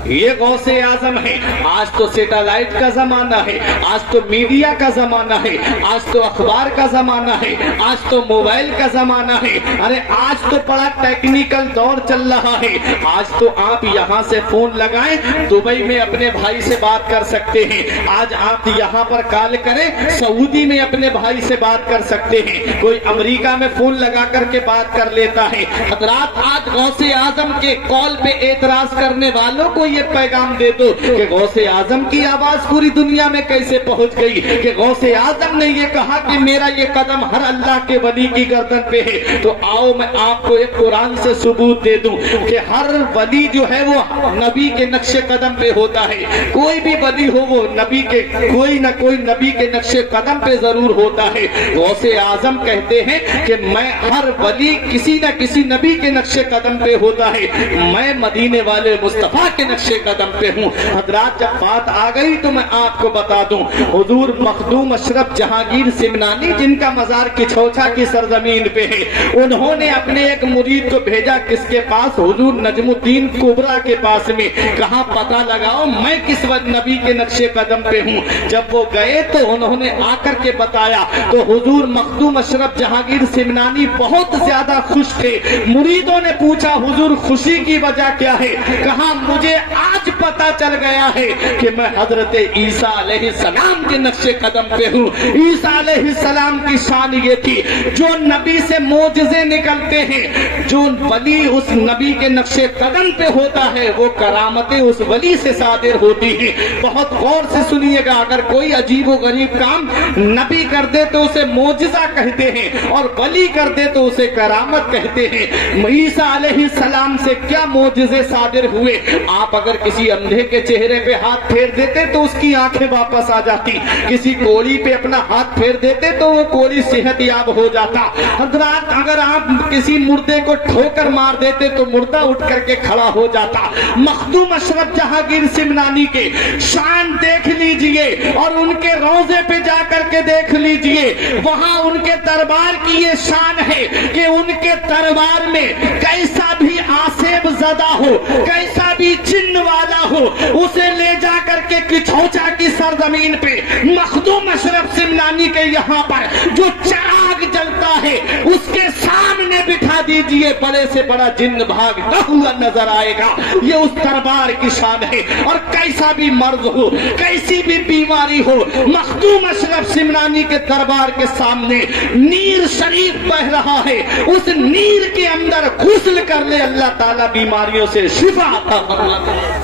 یہ غوث اعظم ہے. آج تو سیٹلائٹ کا زمانہ ہے, آج تو میڈیا کا زمانہ ہے, آج تو اخبار کا زمانہ ہے, آج تو موبائل کا زمانہ ہے. ارے آج تو بڑا ٹیکنیکل دور چل رہا ہے. آج تو آپ یہاں سے فون لگائیں دبئی میں اپنے بھائی سے بات کر سکتے ہیں, آج آپ یہاں پر کال کریں سعودی میں اپنے بھائی سے بات کر سکتے ہیں, کوئی امریکہ میں فون لگا کر کے بات کر لیتا ہے. حضرات آج غوث اعظم کے کال پہ اعتراض کرنے والوں کو یہ پیغام دے دو کہ غوث اعظم کی آواز پوری دنیا میں کیسے پہنچ گئی, کہ غوث اعظم نے یہ کہا کہ میرا یہ قدم ہر اللہ کے ولی کی گردن پہ ہے. تو آؤ میں آپ کو ایک قرآن سے ثبوت دے دوں کہ ہر ولی جو ہے وہ نبی کے نقش قدم پہ ہوتا ہے. کوئی بھی ولی ہو وہ نبی کے کوئی نہ کوئی نبی کے نقش قدم پہ ضرور ہوتا ہے. غوث اعظم کہتے ہیں کہ میں ہر ولی کسی نہ کسی نبی کے نقش قدم پہ ہوتا ہے, میں مدینے والے مصطفیٰ کے نقش قدم پہ ہوں. حضرات جب بات آ گئی تو میں آپ کو بتا دوں حضور مخدوم اشرف جہانگیر سمنانی جن کا مزار کچھوچا کی سرزمین پہ ہے, انہوں نے اپنے ایک مرید کو بھیجا کس کے پاس, حضور نجم الدین کبرا کے پاس میں, کہاں پتہ لگاؤ میں کس وقت نبی کے نقش قدم پہ ہوں. جب وہ گئے تو انہوں نے آ کر کے بتایا تو حضور مخدوم اشرف جہانگیر سمنانی بہت زیادہ خوش تھے. مریدوں نے پوچھا حضور خوشی کی وجہ کیا ہے, کہا مجھے آج پتا چل گیا ہے کہ میں حضرت عیسیٰ علیہ السلام کے نقش قدم پہ ہوں. عیسیٰ علیہ السلام کی شان یہ تھی جو نبی سے معجزے نکلتے ہیں, جو ولی اس نبی کے نقش قدم پہ ہوتا ہے وہ کرامتیں اس ولی سے صادر ہوتی ہیں. بہت غور سے سنیے گا, اگر کوئی عجیب و غریب کام نبی کر دے تو اسے معجزہ کہتے ہیں اور ولی کر دے تو اسے کرامت کہتے ہیں. عیسیٰ علیہ السلام سے کیا معجزے صادر ہوئے, آپ اگر کسی اندھے کے چہرے پہ ہاتھ پھیر دیتے تو اس کی آنکھیں واپس آ جاتی, کسی کوڑی پہ اپنا ہاتھ پھیر دیتے تو وہ کوڑی صحت یاب ہو جاتا. حضرات اگر آپ کسی مردے کو ٹھوکر مار دیتے تو مردہ اٹھ کر کے کھڑا ہو جاتا. مخدوم اشرف جہانگیر سمنانی کے شان دیکھ لیجئے اور ان کے روضے پہ جا کر کے دیکھ لیجئے, وہاں ان کے دربار کی یہ شان ہے کہ ان کے دربار میں کیسا بھی آسیب زدہ ہو, کیسا بھی جن والا ہو, اسے لے جا کر کے کچھوچا کی سرزمین پہ مخدوم اشرف سمنانی کے یہاں پر جو چراغ جلتا ہے اس کے سامنے بٹھا دیجئے, بڑے سے بڑا جن بھاگتا ہوا نظر آئے گا. یہ اس دربار کی شان ہے. اور کیسا بھی مرض ہو, کیسی بھی بیماری ہو, مخدوم اشرف سمنانی کے دربار کے سامنے نیر شریف بہ رہا ہے, اس نیر کے اندر غسل کر لے اللہ تعالیٰ بیماریوں سے شفا عطا فرماتا ہے.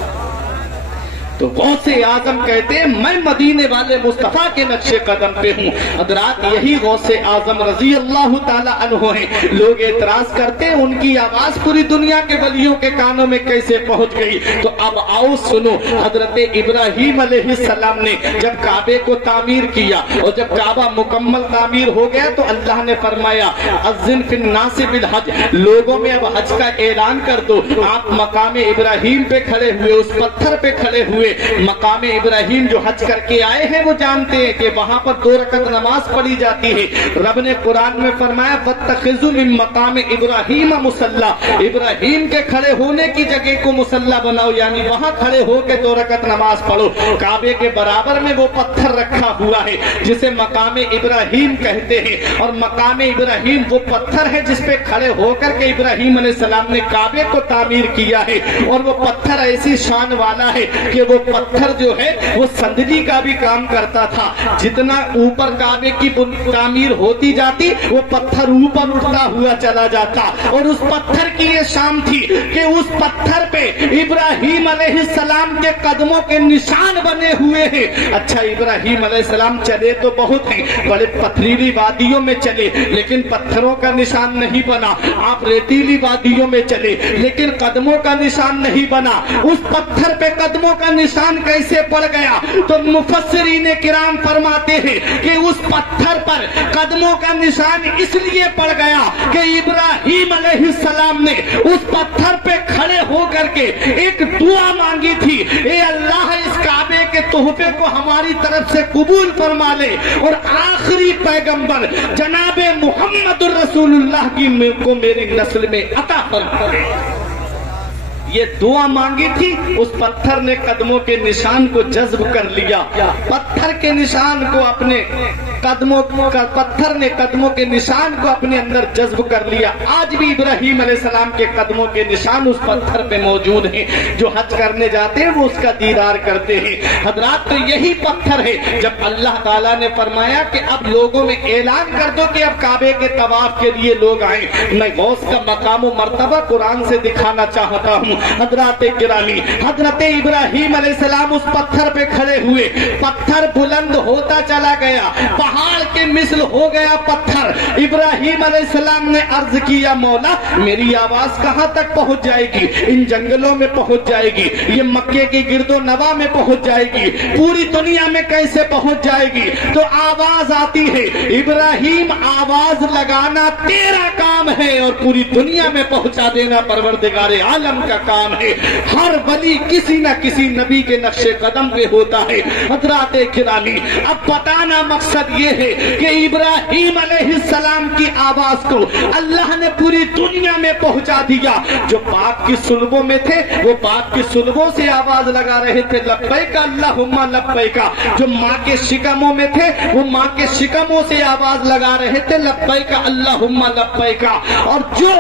تو غوث اعظم کہتے ہیں میں مدینے والے مصطفیٰ کے نقش قدم پہ ہوں. حضرات یہی غوث اعظم رضی اللہ تعالی عنہ ہیں. لوگ اعتراض کرتے ہیں ان کی آواز پوری دنیا کے ولیوں کے کانوں میں کیسے پہنچ گئی. تو اب آؤ سنو, حضرت ابراہیم علیہ السلام نے جب کعبے کو تعمیر کیا اور جب کعبہ مکمل تعمیر ہو گیا تو اللہ نے فرمایا اذن فی الناس بالحج, لوگوں میں اب حج کا اعلان کر دو. آپ مقام ابراہیم پہ کھڑے ہوئے, اس پتھر پہ کھڑے ہوئے, ہوئے مقام ابراہیم جو حج کر کے آئے ہیں وہ جانتے ہیں کہ وہاں پر 2 رکعت نماز پڑھی جاتی ہے. رب نے قرآن میں فرمایا وَاتَّخِذُوا مِن مَّقَامِ إِبْرَاهِيمَ مُصَلًّى، ابراہیم کے کھڑے ہونے کی جگہ کو مصلی بناؤ، یعنی وہاں کھڑے ہو کے 2 رکعت نماز پڑھو. کعبے کے برابر میں وہ پتھر رکھا ہوا ہے جسے مقام ابراہیم کہتے ہیں، اور مقام ابراہیم وہ پتھر ہے جس پہ کھڑے ہو کر کے ابراہیم علیہ السلام نے کعبے کو تعمیر کیا ہے. اور وہ پتھر ایسی شان والا ہے کہ وہ پتھر جو ہے وہ صندلی کا بھی کام کرتا تھا. جتنا اوپر کعبے کی تعمیر ہوتی جاتی وہ پتھر اوپر اٹھتا ہوا چلا جاتا. اور اس پتھر کی یہ شان تھی کہ اس پتھر پہ ابراہیم علیہ السلام کے قدموں کے نشان بنے ہوئے ہیں. اچھا ابراہیم علیہ السلام چلے تو بہت ہیں، بڑے پتھریلی وادیوں میں چلے لیکن پتھروں کا نشان نہیں بنا. آپ ریتیلی وادیوں میں چلے لیکن قدموں کا نشان نہیں بنا. اس پتھر پہ قدموں کا نشان کیسے پڑ گیا؟ تو مفسرین کرام فرماتے ہیں کہ اس پتھر پر قدموں کا نشان اس لیے پڑ گیا کہ ابراہیم علیہ السلام نے اس پتھر پہ کھڑے ہو کر کے ایک دعا مانگی تھی، اے اللہ اس کعبے کے تحفے کو ہماری طرف سے قبول فرما لے اور آخری پیغمبر جناب محمد الرسول اللہ کی کو میری نسل میں عطا فرما دے. یہ دعا مانگی تھی، اس پتھر نے قدموں کے نشان کو جذب کر لیا. پتھر کے نشان کو اپنے پتھر نے قدموں کے نشان کو اپنے اندر جذب کر لیا. آج بھی ابراہیم علیہ السلام کے قدموں کے نشان اس پتھر پہ موجود ہیں. جو حج کرنے جاتے ہیں وہ اس کا دیدار کرتے ہیں. حضرات تو یہی پتھر ہے جب اللہ تعالیٰ نے فرمایا کہ اب لوگوں میں اعلان کر دو کہ اب کعبے کے طواف کے لیے لوگ آئیں. میں غوث کا مقام و مرتبہ قرآن سے دکھانا چاہتا ہوں. حضرات گرامی، حضرت ابراہیم علیہ السلام اس پتھر پہ کھڑے ہوئے، پتھر بلند ہوتا چلا گیا، پہاڑ کے مثل ہو گیا پتھر. ابراہیم علیہ السلام نے عرض کیا مولا میری آواز کہاں تک پہنچ جائے گی؟ ان جنگلوں میں پہنچ جائے گی، یہ مکے کی گرد و نواح میں پہنچ جائے گی، پوری دنیا میں کیسے پہنچ جائے گی؟ تو آواز آتی ہے، ابراہیم آواز لگانا تیرا کام ہے اور پوری دنیا میں پہنچا دینا پروردگار عالم کا کام ہے. ہر ولی کسی نہ کسی نبی کے نقش قدم پہ ہوتا ہے. حضرات گرامی، اب بتانا مقصد یہ ہے کہ ابراہیم علیہ السلام کی آواز کو اللہ نے پوری دنیا میں پہنچا دیا. جو باپ کی سلبوں میں تھے وہ باپ کی سلبوں سے آواز لگا رہے تھے لبیک اللہم لبیک. جو ماں کے شکموں میں تھے وہ ماں کے شکموں سے آواز لگا رہے تھے لبیک اللہم لبیک. اور جو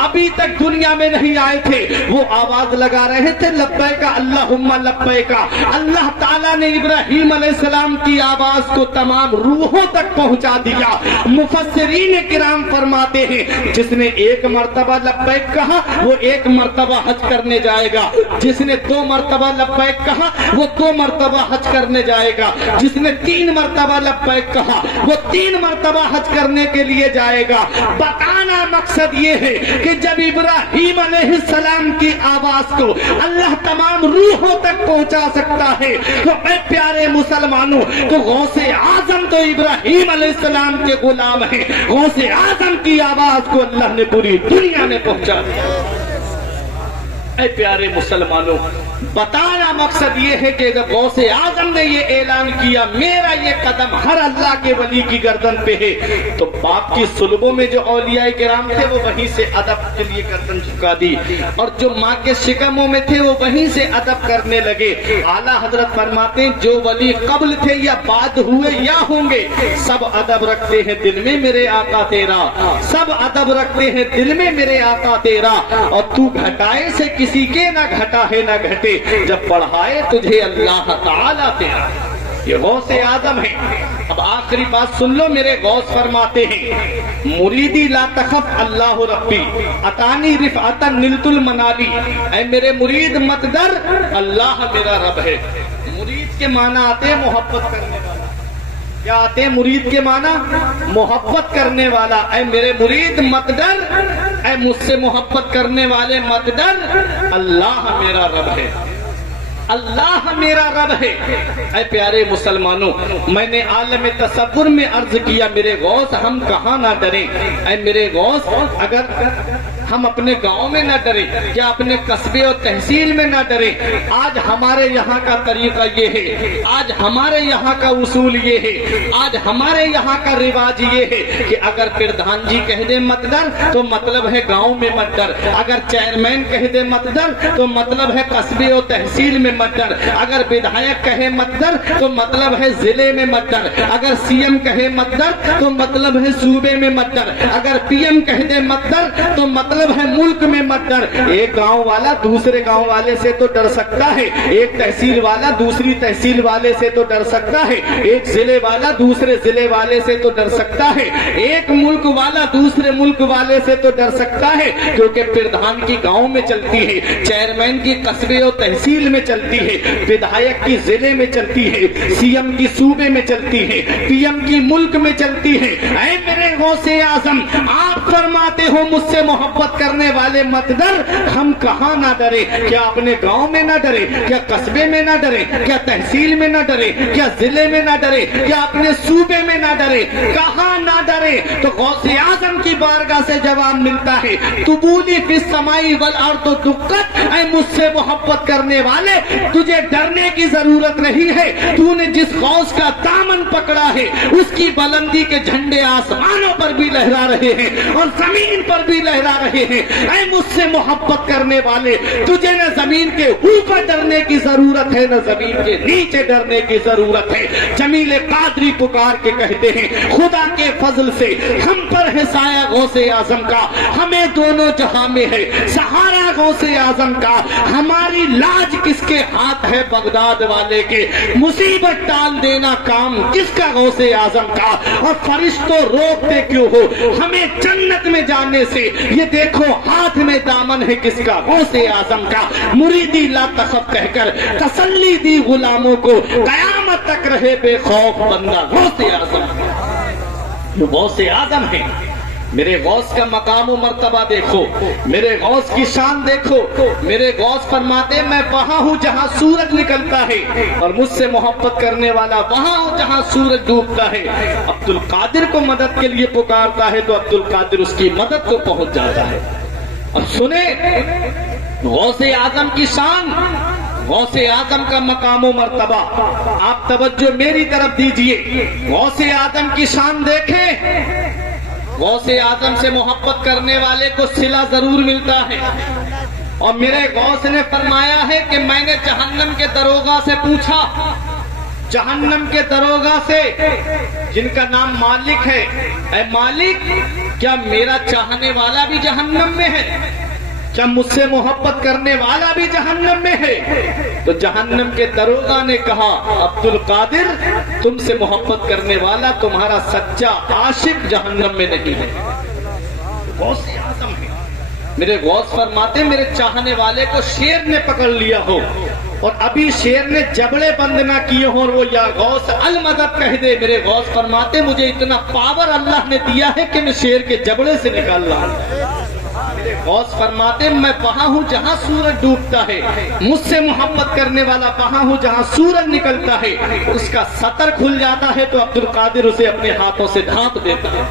ابھی تک دنیا میں نہیں آئے تھے وہ آواز لگا رہے تھے لبیک اللہم لبیک. اللہ تعالیٰ نے ابراہیم علیہ السلام کی آواز کو تمام روحوں تک پہنچا دیا. مفسرین کرام فرماتے ہیں جس نے 1 مرتبہ لبیک کہا وہ 1 مرتبہ حج کرنے جائے گا، جس نے 2 مرتبہ لبیک کہا وہ 2 مرتبہ حج کرنے جائے گا، جس نے 3 مرتبہ لبیک کہا وہ 3 مرتبہ حج کرنے کے لیے جائے گا. بتانا مقصد یہ ہے کہ جب ابراہیم علیہ السلام کی آواز کو اللہ تمام روحوں تک پہنچا سکتا ہے تو اے پیارے مسلمانوں، تو غوث اعظم تو ابراہیم علیہ السلام کے غلام ہیں. غوث اعظم کی آواز کو اللہ نے پوری دنیا میں پہنچا دیا. اے پیارے مسلمانوں، بتانا مقصد یہ ہے کہ جب غوث اعظم نے یہ اعلان کیا میرا یہ قدم ہر اللہ کے ولی کی گردن پہ ہے، تو باپ کی سلبوں میں جو اولیاء کرام تھے وہ وہیں سے ادب کے لیے گردن جھکا دی، اور جو ماں کے شکموں میں تھے وہ وہیں سے ادب کرنے لگے. اعلیٰ حضرت فرماتے ہیں جو ولی قبل تھے یا بعد ہوئے یا ہوں گے سب ادب رکھتے ہیں دل میں میرے آقا تیرا، سب ادب رکھتے ہیں دل میں میرے آقا تیرا. اور تو گھٹائے سے کسی کے نہ گھٹا ہے نہ گھٹے، جب پڑھائے تجھے اللہ تعالیٰ تیرا. یہ غوث اعظم ہے. اب آخری بات سن لو، میرے غوث فرماتے ہیں مریدی لا تخف اللہ ربی اتانی رفعتا نلت المنالی. اے میرے مرید مت ڈر، اللہ میرا رب ہے. مرید کے معنی آتے ہیں محبت کرنے والا. کیا آتے ہیں مرید کے معنی؟ محبت کرنے والا. اے میرے مرید مت ڈر، اے مجھ سے محبت کرنے والے مت ڈر، اللہ میرا رب ہے، اللہ میرا رب ہے. اے پیارے مسلمانوں، میں نے عالم تصور میں عرض کیا میرے غوث ہم کہاں نہ ڈریں. اے میرے غوث اگر ہم اپنے گاؤں میں نہ ڈرے؟ کیا اپنے قصبے اور تحصیل میں نہ ڈرے؟ آج ہمارے یہاں کا طریقہ یہ ہے، آج ہمارے یہاں کا اصول یہ ہے، آج ہمارے یہاں کا رواج یہ ہے کہ اگر پردھان جی کہہ دے مت ڈر تو مطلب ہے گاؤں میں مت ڈر، اگر چیئرمین کہہ دے مت ڈر تو مطلب ہے قصبے اور تحصیل میں مت ڈر، اگر ودھایک کہے مت ڈر تو مطلب ہے ضلع میں مت ڈر، اگر سی ایم کہے مت ڈر تو مطلب ہے صوبے میں مت ڈر، اگر پی ایم کہہ دے مت ڈر تو مطلب ہے ملک میں مت ڈر۔ ایک گاؤں والا دوسرے گاؤں والے سے تو ڈر سکتا ہے، ایک تحصیل والا دوسری تحصیل والے سے تو ڈر سکتا ہے، ایک ضلع والا دوسرے ضلع والے سے تو ڈر سکتا ہے، ایک ملک والا دوسرے ملک والے سے تو ڈر سکتا ہے، کیونکہ پردھان کی گاؤں میں چلتی ہے، چیئرمین کی قصبے اور تحصیل میں چلتی ہے، ودھایک کی ضلع میں چلتی ہے، سی ایم کی صوبے میں چلتی ہے، پی ایم کی ملک میں چلتی ہے۔ اے میرے غوث اعظم، آپ فرماتے ہو مجھ سے محبت کرنے والے مت ڈر، ہم کہاں نہ ڈرے؟ کیا اپنے گاؤں میں نہ ڈرے؟ کیا قصبے میں نہ ڈرے؟ کیا تحصیل میں نہ ڈرے؟ کیا ضلع میں نہ ڈرے؟ کیا اپنے صوبے میں نہ ڈرے؟ کہاں نہ ڈرے؟ تو غوث اعظم کی بارگاہ سے جواب ملتا ہے، تبولی فی السماء والارض دقت، اے مجھ سے محبت کرنے والے تجھے ڈرنے کی ضرورت نہیں ہے، تو نے جس غوث کا دامن پکڑا ہے اس کی بلندی کے جھنڈے آسمانوں پر بھی لہرا رہے ہیں اور زمین پر بھی لہرا رہے ہیں۔ اے مجھ سے محبت کرنے والے تجھے نہ زمین کے اوپر ڈرنے کی ضرورت ہے نہ زمین کے نیچے ڈرنے کی ضرورت ہے۔ جمیل قادری پکار کے کہتے ہیں، خدا کے فضل سے ہم پر ہے سایہ غوث اعظم کا، ہمیں دونوں جہاں میں ہے سہارا غوث اعظم کا، ہماری لاج کس کے ہاتھ ہے بغداد والے کے، مصیبت ٹال دینا کام کس کا غوث اعظم کا، اور فرشتوں روکتے کیوں ہو ہمیں جنت میں جانے سے، یہ دیکھو ہاتھ میں دامن ہے کس کا، غوث اعظم کا۔ مریدی لا تخف کہہ کر تسلی دی غلاموں کو، قیامت تک رہے بے خوف بندہ غوث اعظم، جو غوث اعظم ہے۔ میرے غوث کا مقام و مرتبہ دیکھو، میرے غوث کی شان دیکھو، میرے غوث فرماتے میں وہاں ہوں جہاں سورج نکلتا ہے، اور مجھ سے محبت کرنے والا وہاں ہوں جہاں سورج ڈوبتا ہے۔ عبد القادر کو مدد کے لیے پکارتا ہے تو عبد القادر اس کی مدد کو پہنچ جاتا ہے۔ اور سنیں غوث اعظم کی شان، غوث اعظم کا مقام و مرتبہ، آپ توجہ میری طرف دیجئے، غوث اعظم کی شان دیکھیں۔ غوث اعظم سے محبت کرنے والے کو صلہ ضرور ملتا ہے، اور میرے غوث نے فرمایا ہے کہ میں نے جہنم کے دروغہ سے پوچھا، جہنم کے دروغہ سے جن کا نام مالک ہے، اے مالک کیا میرا چاہنے والا بھی جہنم میں ہے؟ کیا مجھ سے محبت کرنے والا بھی جہنم میں ہے؟ تو جہنم کے دروغہ نے کہا، عبد القادر تم سے محبت کرنے والا تمہارا سچا عاشق جہنم میں نہیں ہے۔ غوث اعظم ہے۔ میرے غوث فرماتے میرے چاہنے والے کو شیر نے پکڑ لیا ہو اور ابھی شیر نے جبڑے بند نہ کیے ہوں اور وہ یا غوث المدد کہہ دے، میرے غوث فرماتے مجھے اتنا پاور اللہ نے دیا ہے کہ میں شیر کے جبڑے سے نکال رہا ہوں۔ میرے غوث فرماتے میں وہاں ہوں جہاں سورج ڈوبتا ہے، مجھ سے محبت کرنے والا وہاں ہوں جہاں سورج نکلتا ہے، اس کا سطر کھل جاتا ہے تو عبد القادر اسے اپنے ہاتھوں سے ڈھانپ دیتا ہے۔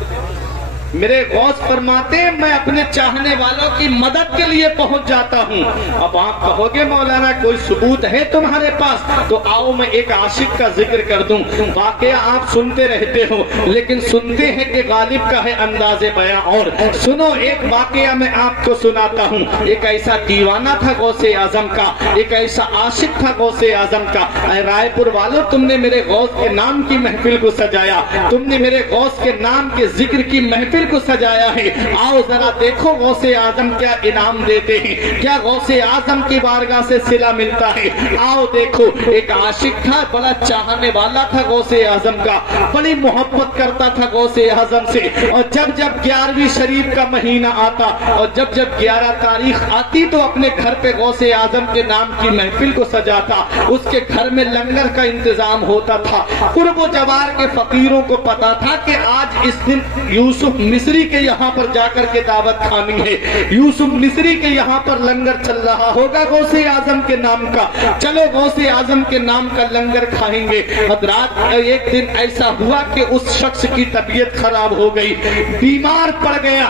میرے غوث فرماتے میں اپنے چاہنے والوں کی مدد کے لیے پہنچ جاتا ہوں۔ اب آپ کہو گے مولانا کوئی ثبوت ہے تمہارے پاس؟ تو آؤ میں ایک عاشق کا ذکر کر دوں۔ واقعہ آپ سنتے رہتے ہو لیکن سنتے ہیں کہ غالب کا ہے انداز بیاں، اور سنو ایک واقعہ میں آپ کو سناتا ہوں۔ ایک ایسا دیوانہ تھا غوث اعظم کا، ایک ایسا عاشق تھا غوث اعظم کا۔ اے رائے پور والوں، تم نے میرے غوث کے نام کی محفل کو سجایا، تم نے میرے غوث کے نام کے ذکر کی محفل کو سجایا ہے۔ آؤ ذرا دیکھو غوث اعظم کیا انعام دیتے ہیں، کیا غوث اعظم کی بارگاہ سے صلہ ملتا ہے۔ آؤ دیکھو، ایک عاشق تھا، بڑا چاہنے والا تھا غوث اعظم کا، بڑی محبت کرتا تھا غوث اعظم سے، اور جب جب 11ویں شریف کا مہینہ آتا اور جب جب 11 تاریخ آتی تو اپنے گھر پہ غوث اعظم کے نام کی محفل کو سجاتا۔ اس کے گھر میں لنگر کا انتظام ہوتا تھا۔ قرب و جوار کے فقیروں کو پتا تھا کہ آج اس دن یوسف مصری کے یہاں پر جا کر کے دعوت کھانی ہے، یوسف مصری کے یہاں پر لنگر چل رہا ہوگا غوث اعظم کے نام کا، چلو غوث اعظم کے نام کا لنگر کھائیں گے۔ حضرات ایک دن ایسا ہوا کہ اس شخص کی طبیعت خراب ہو گئی، بیمار پڑ گیا،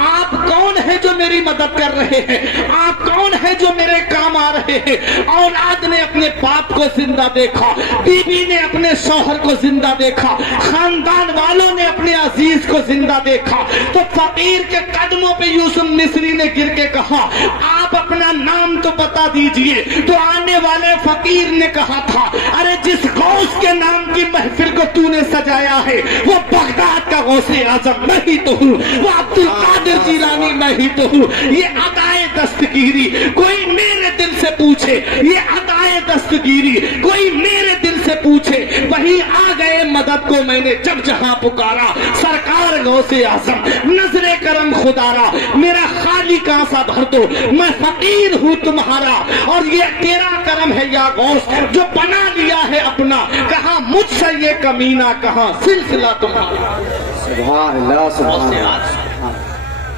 آپ کون ہے جو میری مدد کر رہے ہیں؟ آپ کون ہے جو میرے کام آ رہے ہیں؟ اولاد نے اپنے باپ کو زندہ دیکھا، بیوی نے اپنے شوہر کو زندہ دیکھا، خاندان والوں نے اپنے عزیز کو زندہ دیکھا، تو فقیر کے قدموں پہ یوسف مصری نے گر کے کہا آپ اپنا نام تو بتا دیجئے۔ تو آنے والے فقیر نے کہا تھا ارے جس غوث کے نام کی محفل کو تو نے سجایا ہے وہ بغداد کا غوث اعظم میں ہی تو ہوں، وہ عبد القادر جیلانی میں ہی تو ہوں۔ یہ عطائے دستگیری کوئی میرے دل سے پوچھے، یہ عطائے دستگیری کوئی میرے دل سے پوچھے، وہی آ گئے مدد کو میں نے جب جہاں پکارا، سرکار غوث اعظم نظر کرم خدا را میرا خالی کاسا بھر دو، میں فقیر ہوں تمہارا اور یہ تیرا کرم ہے یا غوث جو بنا لیا ہے اپنا، کہاں مجھ سے یہ کمینہ، کہاں سلسلہ تمہارا۔ سبحان اللہ سبحان اللہ۔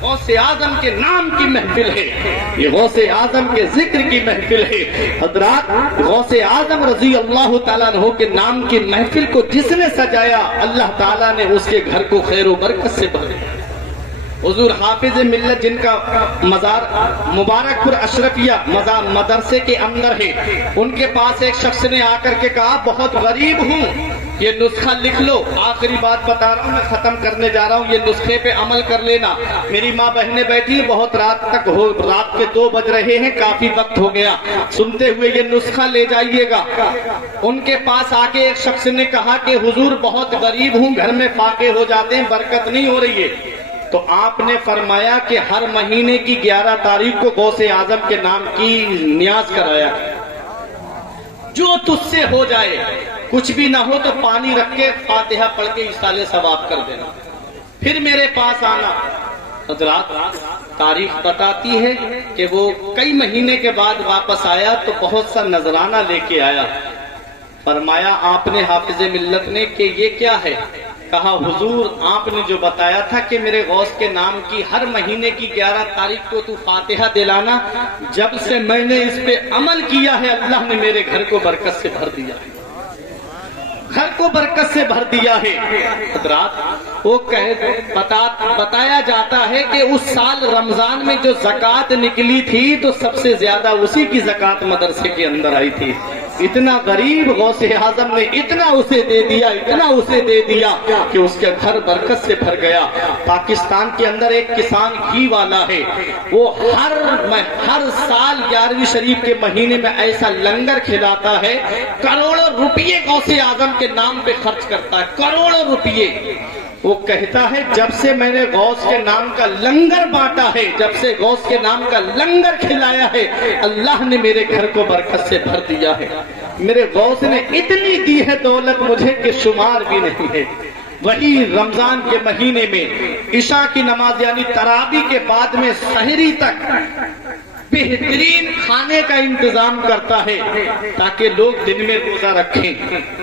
غوث اعظم کے نام کی محفل ہے، یہ غوث اعظم کے ذکر کی محفل ہے۔ حضرات غوث اعظم رضی اللہ تعالیٰ عنہ کے نام کی محفل کو جس نے سجایا اللہ تعالیٰ نے اس کے گھر کو خیر و برکت سے بھر دیا۔ حضور حافظ ملت جن کا مزار مبارک پور اشرفیہ مدرسے کے اندر ہے، ان کے پاس ایک شخص نے آ کر کے کہا بہت غریب ہوں، یہ نسخہ لکھ لو، آخری بات بتا رہا ہوں، میں ختم کرنے جا رہا ہوں، یہ نسخے پہ عمل کر لینا۔ میری ماں بہنیں بیٹھی بہت رات تک رات کے 2 بج رہے ہیں، کافی وقت ہو گیا، سنتے ہوئے یہ نسخہ لے جائیے گا۔ ان کے پاس آ کے ایک شخص نے کہا کہ حضور بہت غریب ہوں، گھر میں فاقے ہو جاتے ہیں، برکت نہیں ہو رہی ہے۔ تو آپ نے فرمایا کہ ہر مہینے کی 11 تاریخ کو غوث اعظم کے نام کی نیاز کرایا، جو تجھ سے ہو جائے، کچھ بھی نہ ہو تو پانی رکھ کے فاتحہ پڑھ کے ایصال ثواب کر دینا، پھر میرے پاس آنا۔ حضرات تاریخ بتاتی ہے کہ وہ کئی مہینے کے بعد واپس آیا تو بہت سا نذرانہ لے کے آیا۔ فرمایا آپ نے حافظ ملت نے کہ یہ کیا ہے؟ کہا حضور آپ نے جو بتایا تھا کہ میرے غوث کے نام کی ہر مہینے کی 11 تاریخ کو تو فاتحہ دلانا، جب سے میں نے اس پہ عمل کیا ہے اللہ نے میرے گھر کو برکت سے بھر دیا ہے، گھر کو برکت سے بھر دیا ہے۔ حضرات وہ بتایا جاتا ہے کہ اس سال رمضان میں جو زکوٰۃ نکلی تھی تو سب سے زیادہ اسی کی زکوٰۃ مدرسے کے اندر آئی تھی۔ اتنا غریب غوث اعظم نے اتنا اسے دے دیا، اتنا اسے دے دیا کہ اس کے گھر برکت سے بھر گیا۔ پاکستان کے اندر ایک کسان گھی والا ہے، وہ ہر سال 11ویں شریف کے مہینے میں ایسا لنگر کھلاتا ہے، کروڑوں روپیے غوث اعظم کے نام پہ خرچ کرتا ہے، کروڑوں روپیے۔ وہ کہتا ہے جب سے میں نے غوث کے نام کا لنگر بانٹا ہے، جب سے غوث کے نام کا لنگر کھلایا ہے، اللہ نے میرے گھر کو برکت سے بھر دیا ہے۔ میرے غوث نے اتنی دی ہے دولت مجھے کہ شمار بھی نہیں ہے۔ وہی رمضان کے مہینے میں عشاء کی نماز یعنی تراویح کے بعد میں سحری تک بہترین کھانے کا انتظام کرتا ہے تاکہ لوگ دن میں روزہ رکھیں۔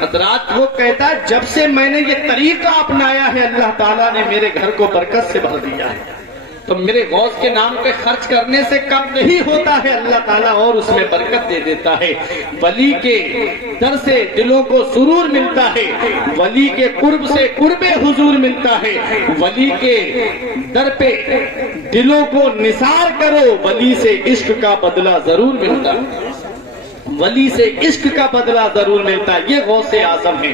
حضرات وہ کہتا ہے جب سے میں نے یہ طریقہ اپنایا ہے اللہ تعالیٰ نے میرے گھر کو برکت سے بھر دیا ہے۔ تو میرے غوث کے نام پہ خرچ کرنے سے کم نہیں ہوتا ہے، اللہ تعالیٰ اور اس میں برکت دے دیتا ہے۔ ولی کے در سے دلوں کو سرور ملتا ہے، ولی کے قرب سے قرب حضور ملتا ہے، ولی کے در پہ دلوں کو نثار کرو، ولی سے عشق کا بدلہ ضرور ملتا ہے، ولی سے عشق کا بدلہ ضرور ملتا ہے۔ یہ غوث اعظم ہے۔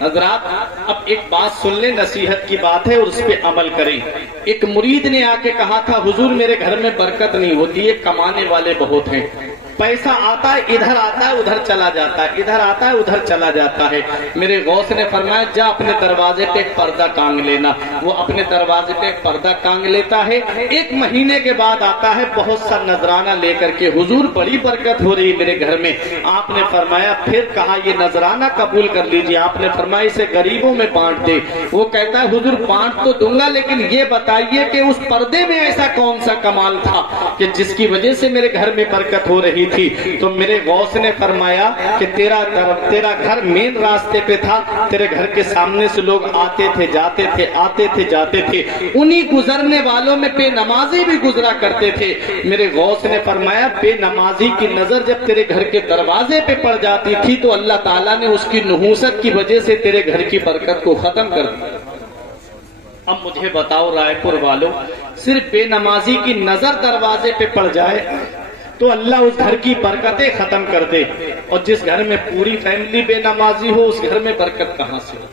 حضرات اب ایک بات سن لیں، نصیحت کی بات ہے اور اس پہ عمل کریں۔ ایک مرید نے آ کے کہا تھا حضور میرے گھر میں برکت نہیں ہوتی ہے، کمانے والے بہت ہیں، پیسہ آتا ہے ادھر آتا ہے ادھر چلا جاتا ہے، ادھر آتا ہے ادھر چلا جاتا ہے۔ میرے غوث نے فرمایا جا اپنے دروازے پہ ایک پردہ ٹانگ لینا۔ وہ اپنے دروازے پہ ایک پردہ ٹانگ لیتا ہے، 1 مہینے کے بعد آتا ہے بہت سا نذرانہ لے کر کے، حضور بڑی برکت ہو رہی میرے گھر میں۔ آپ نے فرمایا پھر کہا یہ نذرانہ قبول کر لیجئے۔ آپ نے فرمایا اسے غریبوں میں بانٹ دے۔ وہ کہتا ہے حضور بانٹ تو دوں گا لیکن یہ بتائیے کہ اس پردے میں ایسا کون سا کمال تھا کہ جس کی وجہ سے میرے گھر میں برکت ہو رہی تھی؟ تو میرے غوث نے فرمایا کہ تیرا گھر مین راستے پہ تھا، تیرے گھر کے سامنے سے لوگ آتے تھے جاتے تھے، آتے تھے جاتے تھے، انہی گزرنے والوں میں بے نمازی بھی گزرا کرتے تھے۔ میرے غوث نے فرمایا بے نمازی کی نظر جب تیرے گھر کے دروازے پہ پڑ جاتی تھی تو اللہ تعالیٰ نے اس کی نحوست کی وجہ سے تیرے گھر کی برکت کو ختم کر دیا۔ اب مجھے بتاؤ رائے پور والوں، صرف بے نمازی کی نظر دروازے پہ پڑ جائے تو اللہ اس گھر کی برکتیں ختم کر دے، اور جس گھر میں پوری فیملی بے نمازی ہو اس گھر میں برکت کہاں سے ہو؟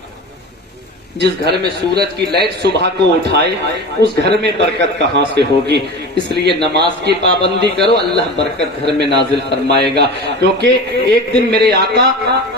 جس گھر میں سورج کی لائٹ صبح کو اٹھائے اس گھر میں برکت کہاں سے ہوگی؟ اس لیے نماز کی پابندی کرو، اللہ برکت گھر میں نازل فرمائے گا۔ کیونکہ ایک دن میرے آقا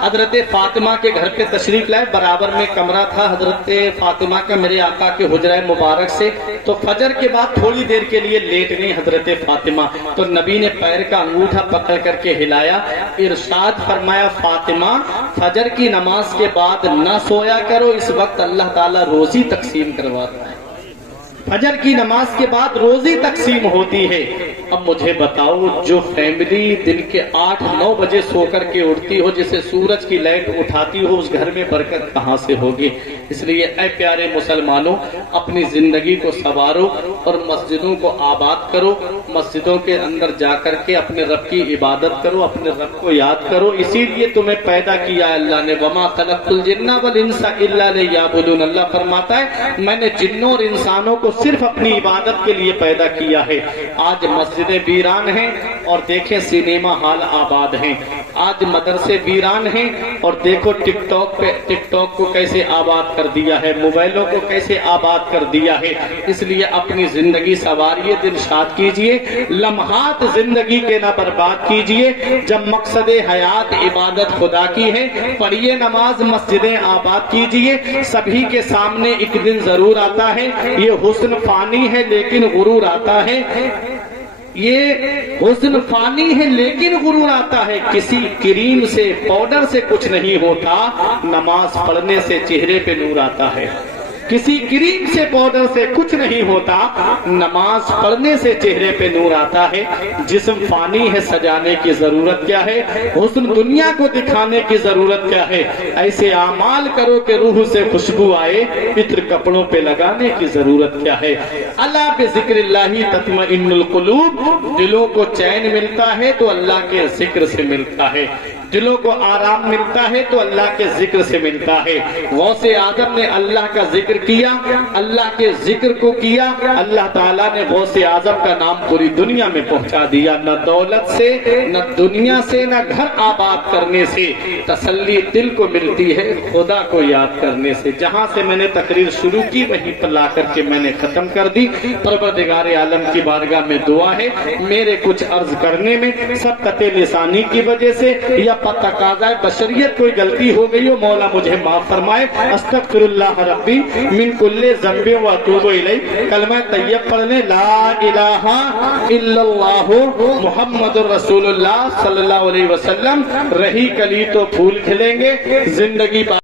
حضرت فاطمہ کے گھر پہ تشریف لائے، برابر میں کمرہ تھا حضرت فاطمہ کا میرے آقا کے حجرہ مبارک سے، تو فجر کے بعد تھوڑی دیر کے لیے لیٹ گئی حضرت فاطمہ، تو نبی نے پیر کا انگوٹھا پکڑ کر کے ہلایا، ارشاد فرمایا فاطمہ فجر کی نماز کے بعد نہ سویا کرو، اس وقت اللہ تعالیٰ روزی تقسیم کرواتا ہے، فجر کی نماز کے بعد روزی تقسیم ہوتی ہے۔ اب مجھے بتاؤ، جو فیملی دن کے 8-9 بجے سو کر کے اٹھتی ہو، جسے سورج کی لائٹ اٹھاتی ہو، اس گھر میں برکت کہاں سے ہوگی؟ اس لیے اے پیارے مسلمانوں، اپنی زندگی کو سنوارو اور مسجدوں کو آباد کرو، مسجدوں کے اندر جا کر کے اپنے رب کی عبادت کرو، اپنے رب کو یاد کرو، اسی لیے تمہیں پیدا کیا ہے اللہ نے، وَمَا خَلَقْتُ الْجِنَّ وَالْإِنسَ إِلَّا لِيَعْبُدُونِ، اللہ فرماتا ہے میں نے جنوں اور انسانوں کو صرف اپنی عبادت کے لیے پیدا کیا ہے۔ آج مسجدیں ویران ہیں اور دیکھیں سینما ہال آباد ہیں، آج مدرسے ویران ہیں اور دیکھو ٹک ٹاک کو کیسے آباد کر دیا ہے، موبائلوں کو کیسے آباد کر دیا ہے۔ اس لیے اپنی زندگی سنواریے، دن شاد کیجئے، لمحات زندگی کے نہ برباد کیجئے۔ جب مقصد حیات عبادت خدا کی ہے، پڑھیے نماز، مسجدیں آباد کیجئے۔ سبھی کے سامنے ایک دن ضرور آتا ہے، یہ حسن فانی ہے لیکن غرور آتا ہے، یہ حسن فانی ہے لیکن غرور آتا ہے، کسی کریم سے پاؤڈر سے کچھ نہیں ہوتا، نماز پڑھنے سے چہرے پہ نور آتا ہے۔ کسی کریم سے پاؤڈر سے کچھ نہیں ہوتا، نماز پڑھنے سے چہرے پہ نور آتا ہے۔ جسم فانی ہے، سجانے کی ضرورت کیا ہے؟ حسن دنیا کو دکھانے کی ضرورت کیا ہے؟ ایسے اعمال کرو کہ روح سے خوشبو آئے، عطر کپڑوں پہ لگانے کی ضرورت کیا ہے؟ اللہ بذکر اللہ تطمئن القلوب، دلوں کو چین ملتا ہے تو اللہ کے ذکر سے ملتا ہے، دلوں کو آرام ملتا ہے تو اللہ کے ذکر سے ملتا ہے۔ غوث اعظم نے اللہ کا ذکر کیا، اللہ کے ذکر کو کیا، اللہ تعالیٰ نے غوث اعظم کا نام پوری دنیا میں پہنچا دیا۔ نہ دولت سے، نہ دنیا سے، نہ گھر آباد کرنے سے، تسلی دل کو ملتی ہے خدا کو یاد کرنے سے۔ جہاں سے میں نے تقریر شروع کی وہیں پر لا کر کے میں نے ختم کر دی۔ پروردگار عالم کی بارگاہ میں دعا ہے، میرے کچھ عرض کرنے میں سبقت لسانی کی وجہ سے یا تقاضۂ بشریت کوئی غلطی ہو گئی ہو، مولا مجھے معاف فرمائے۔ استغفر اللہ ربی من کل ذنب و اتوب الیہ۔ کلمہ طیب پڑھنے، لا الہ الا اللہ محمد الرسول اللہ صلی اللہ علیہ وسلم۔ رہی کلی تو پھول کھلیں گے، زندگی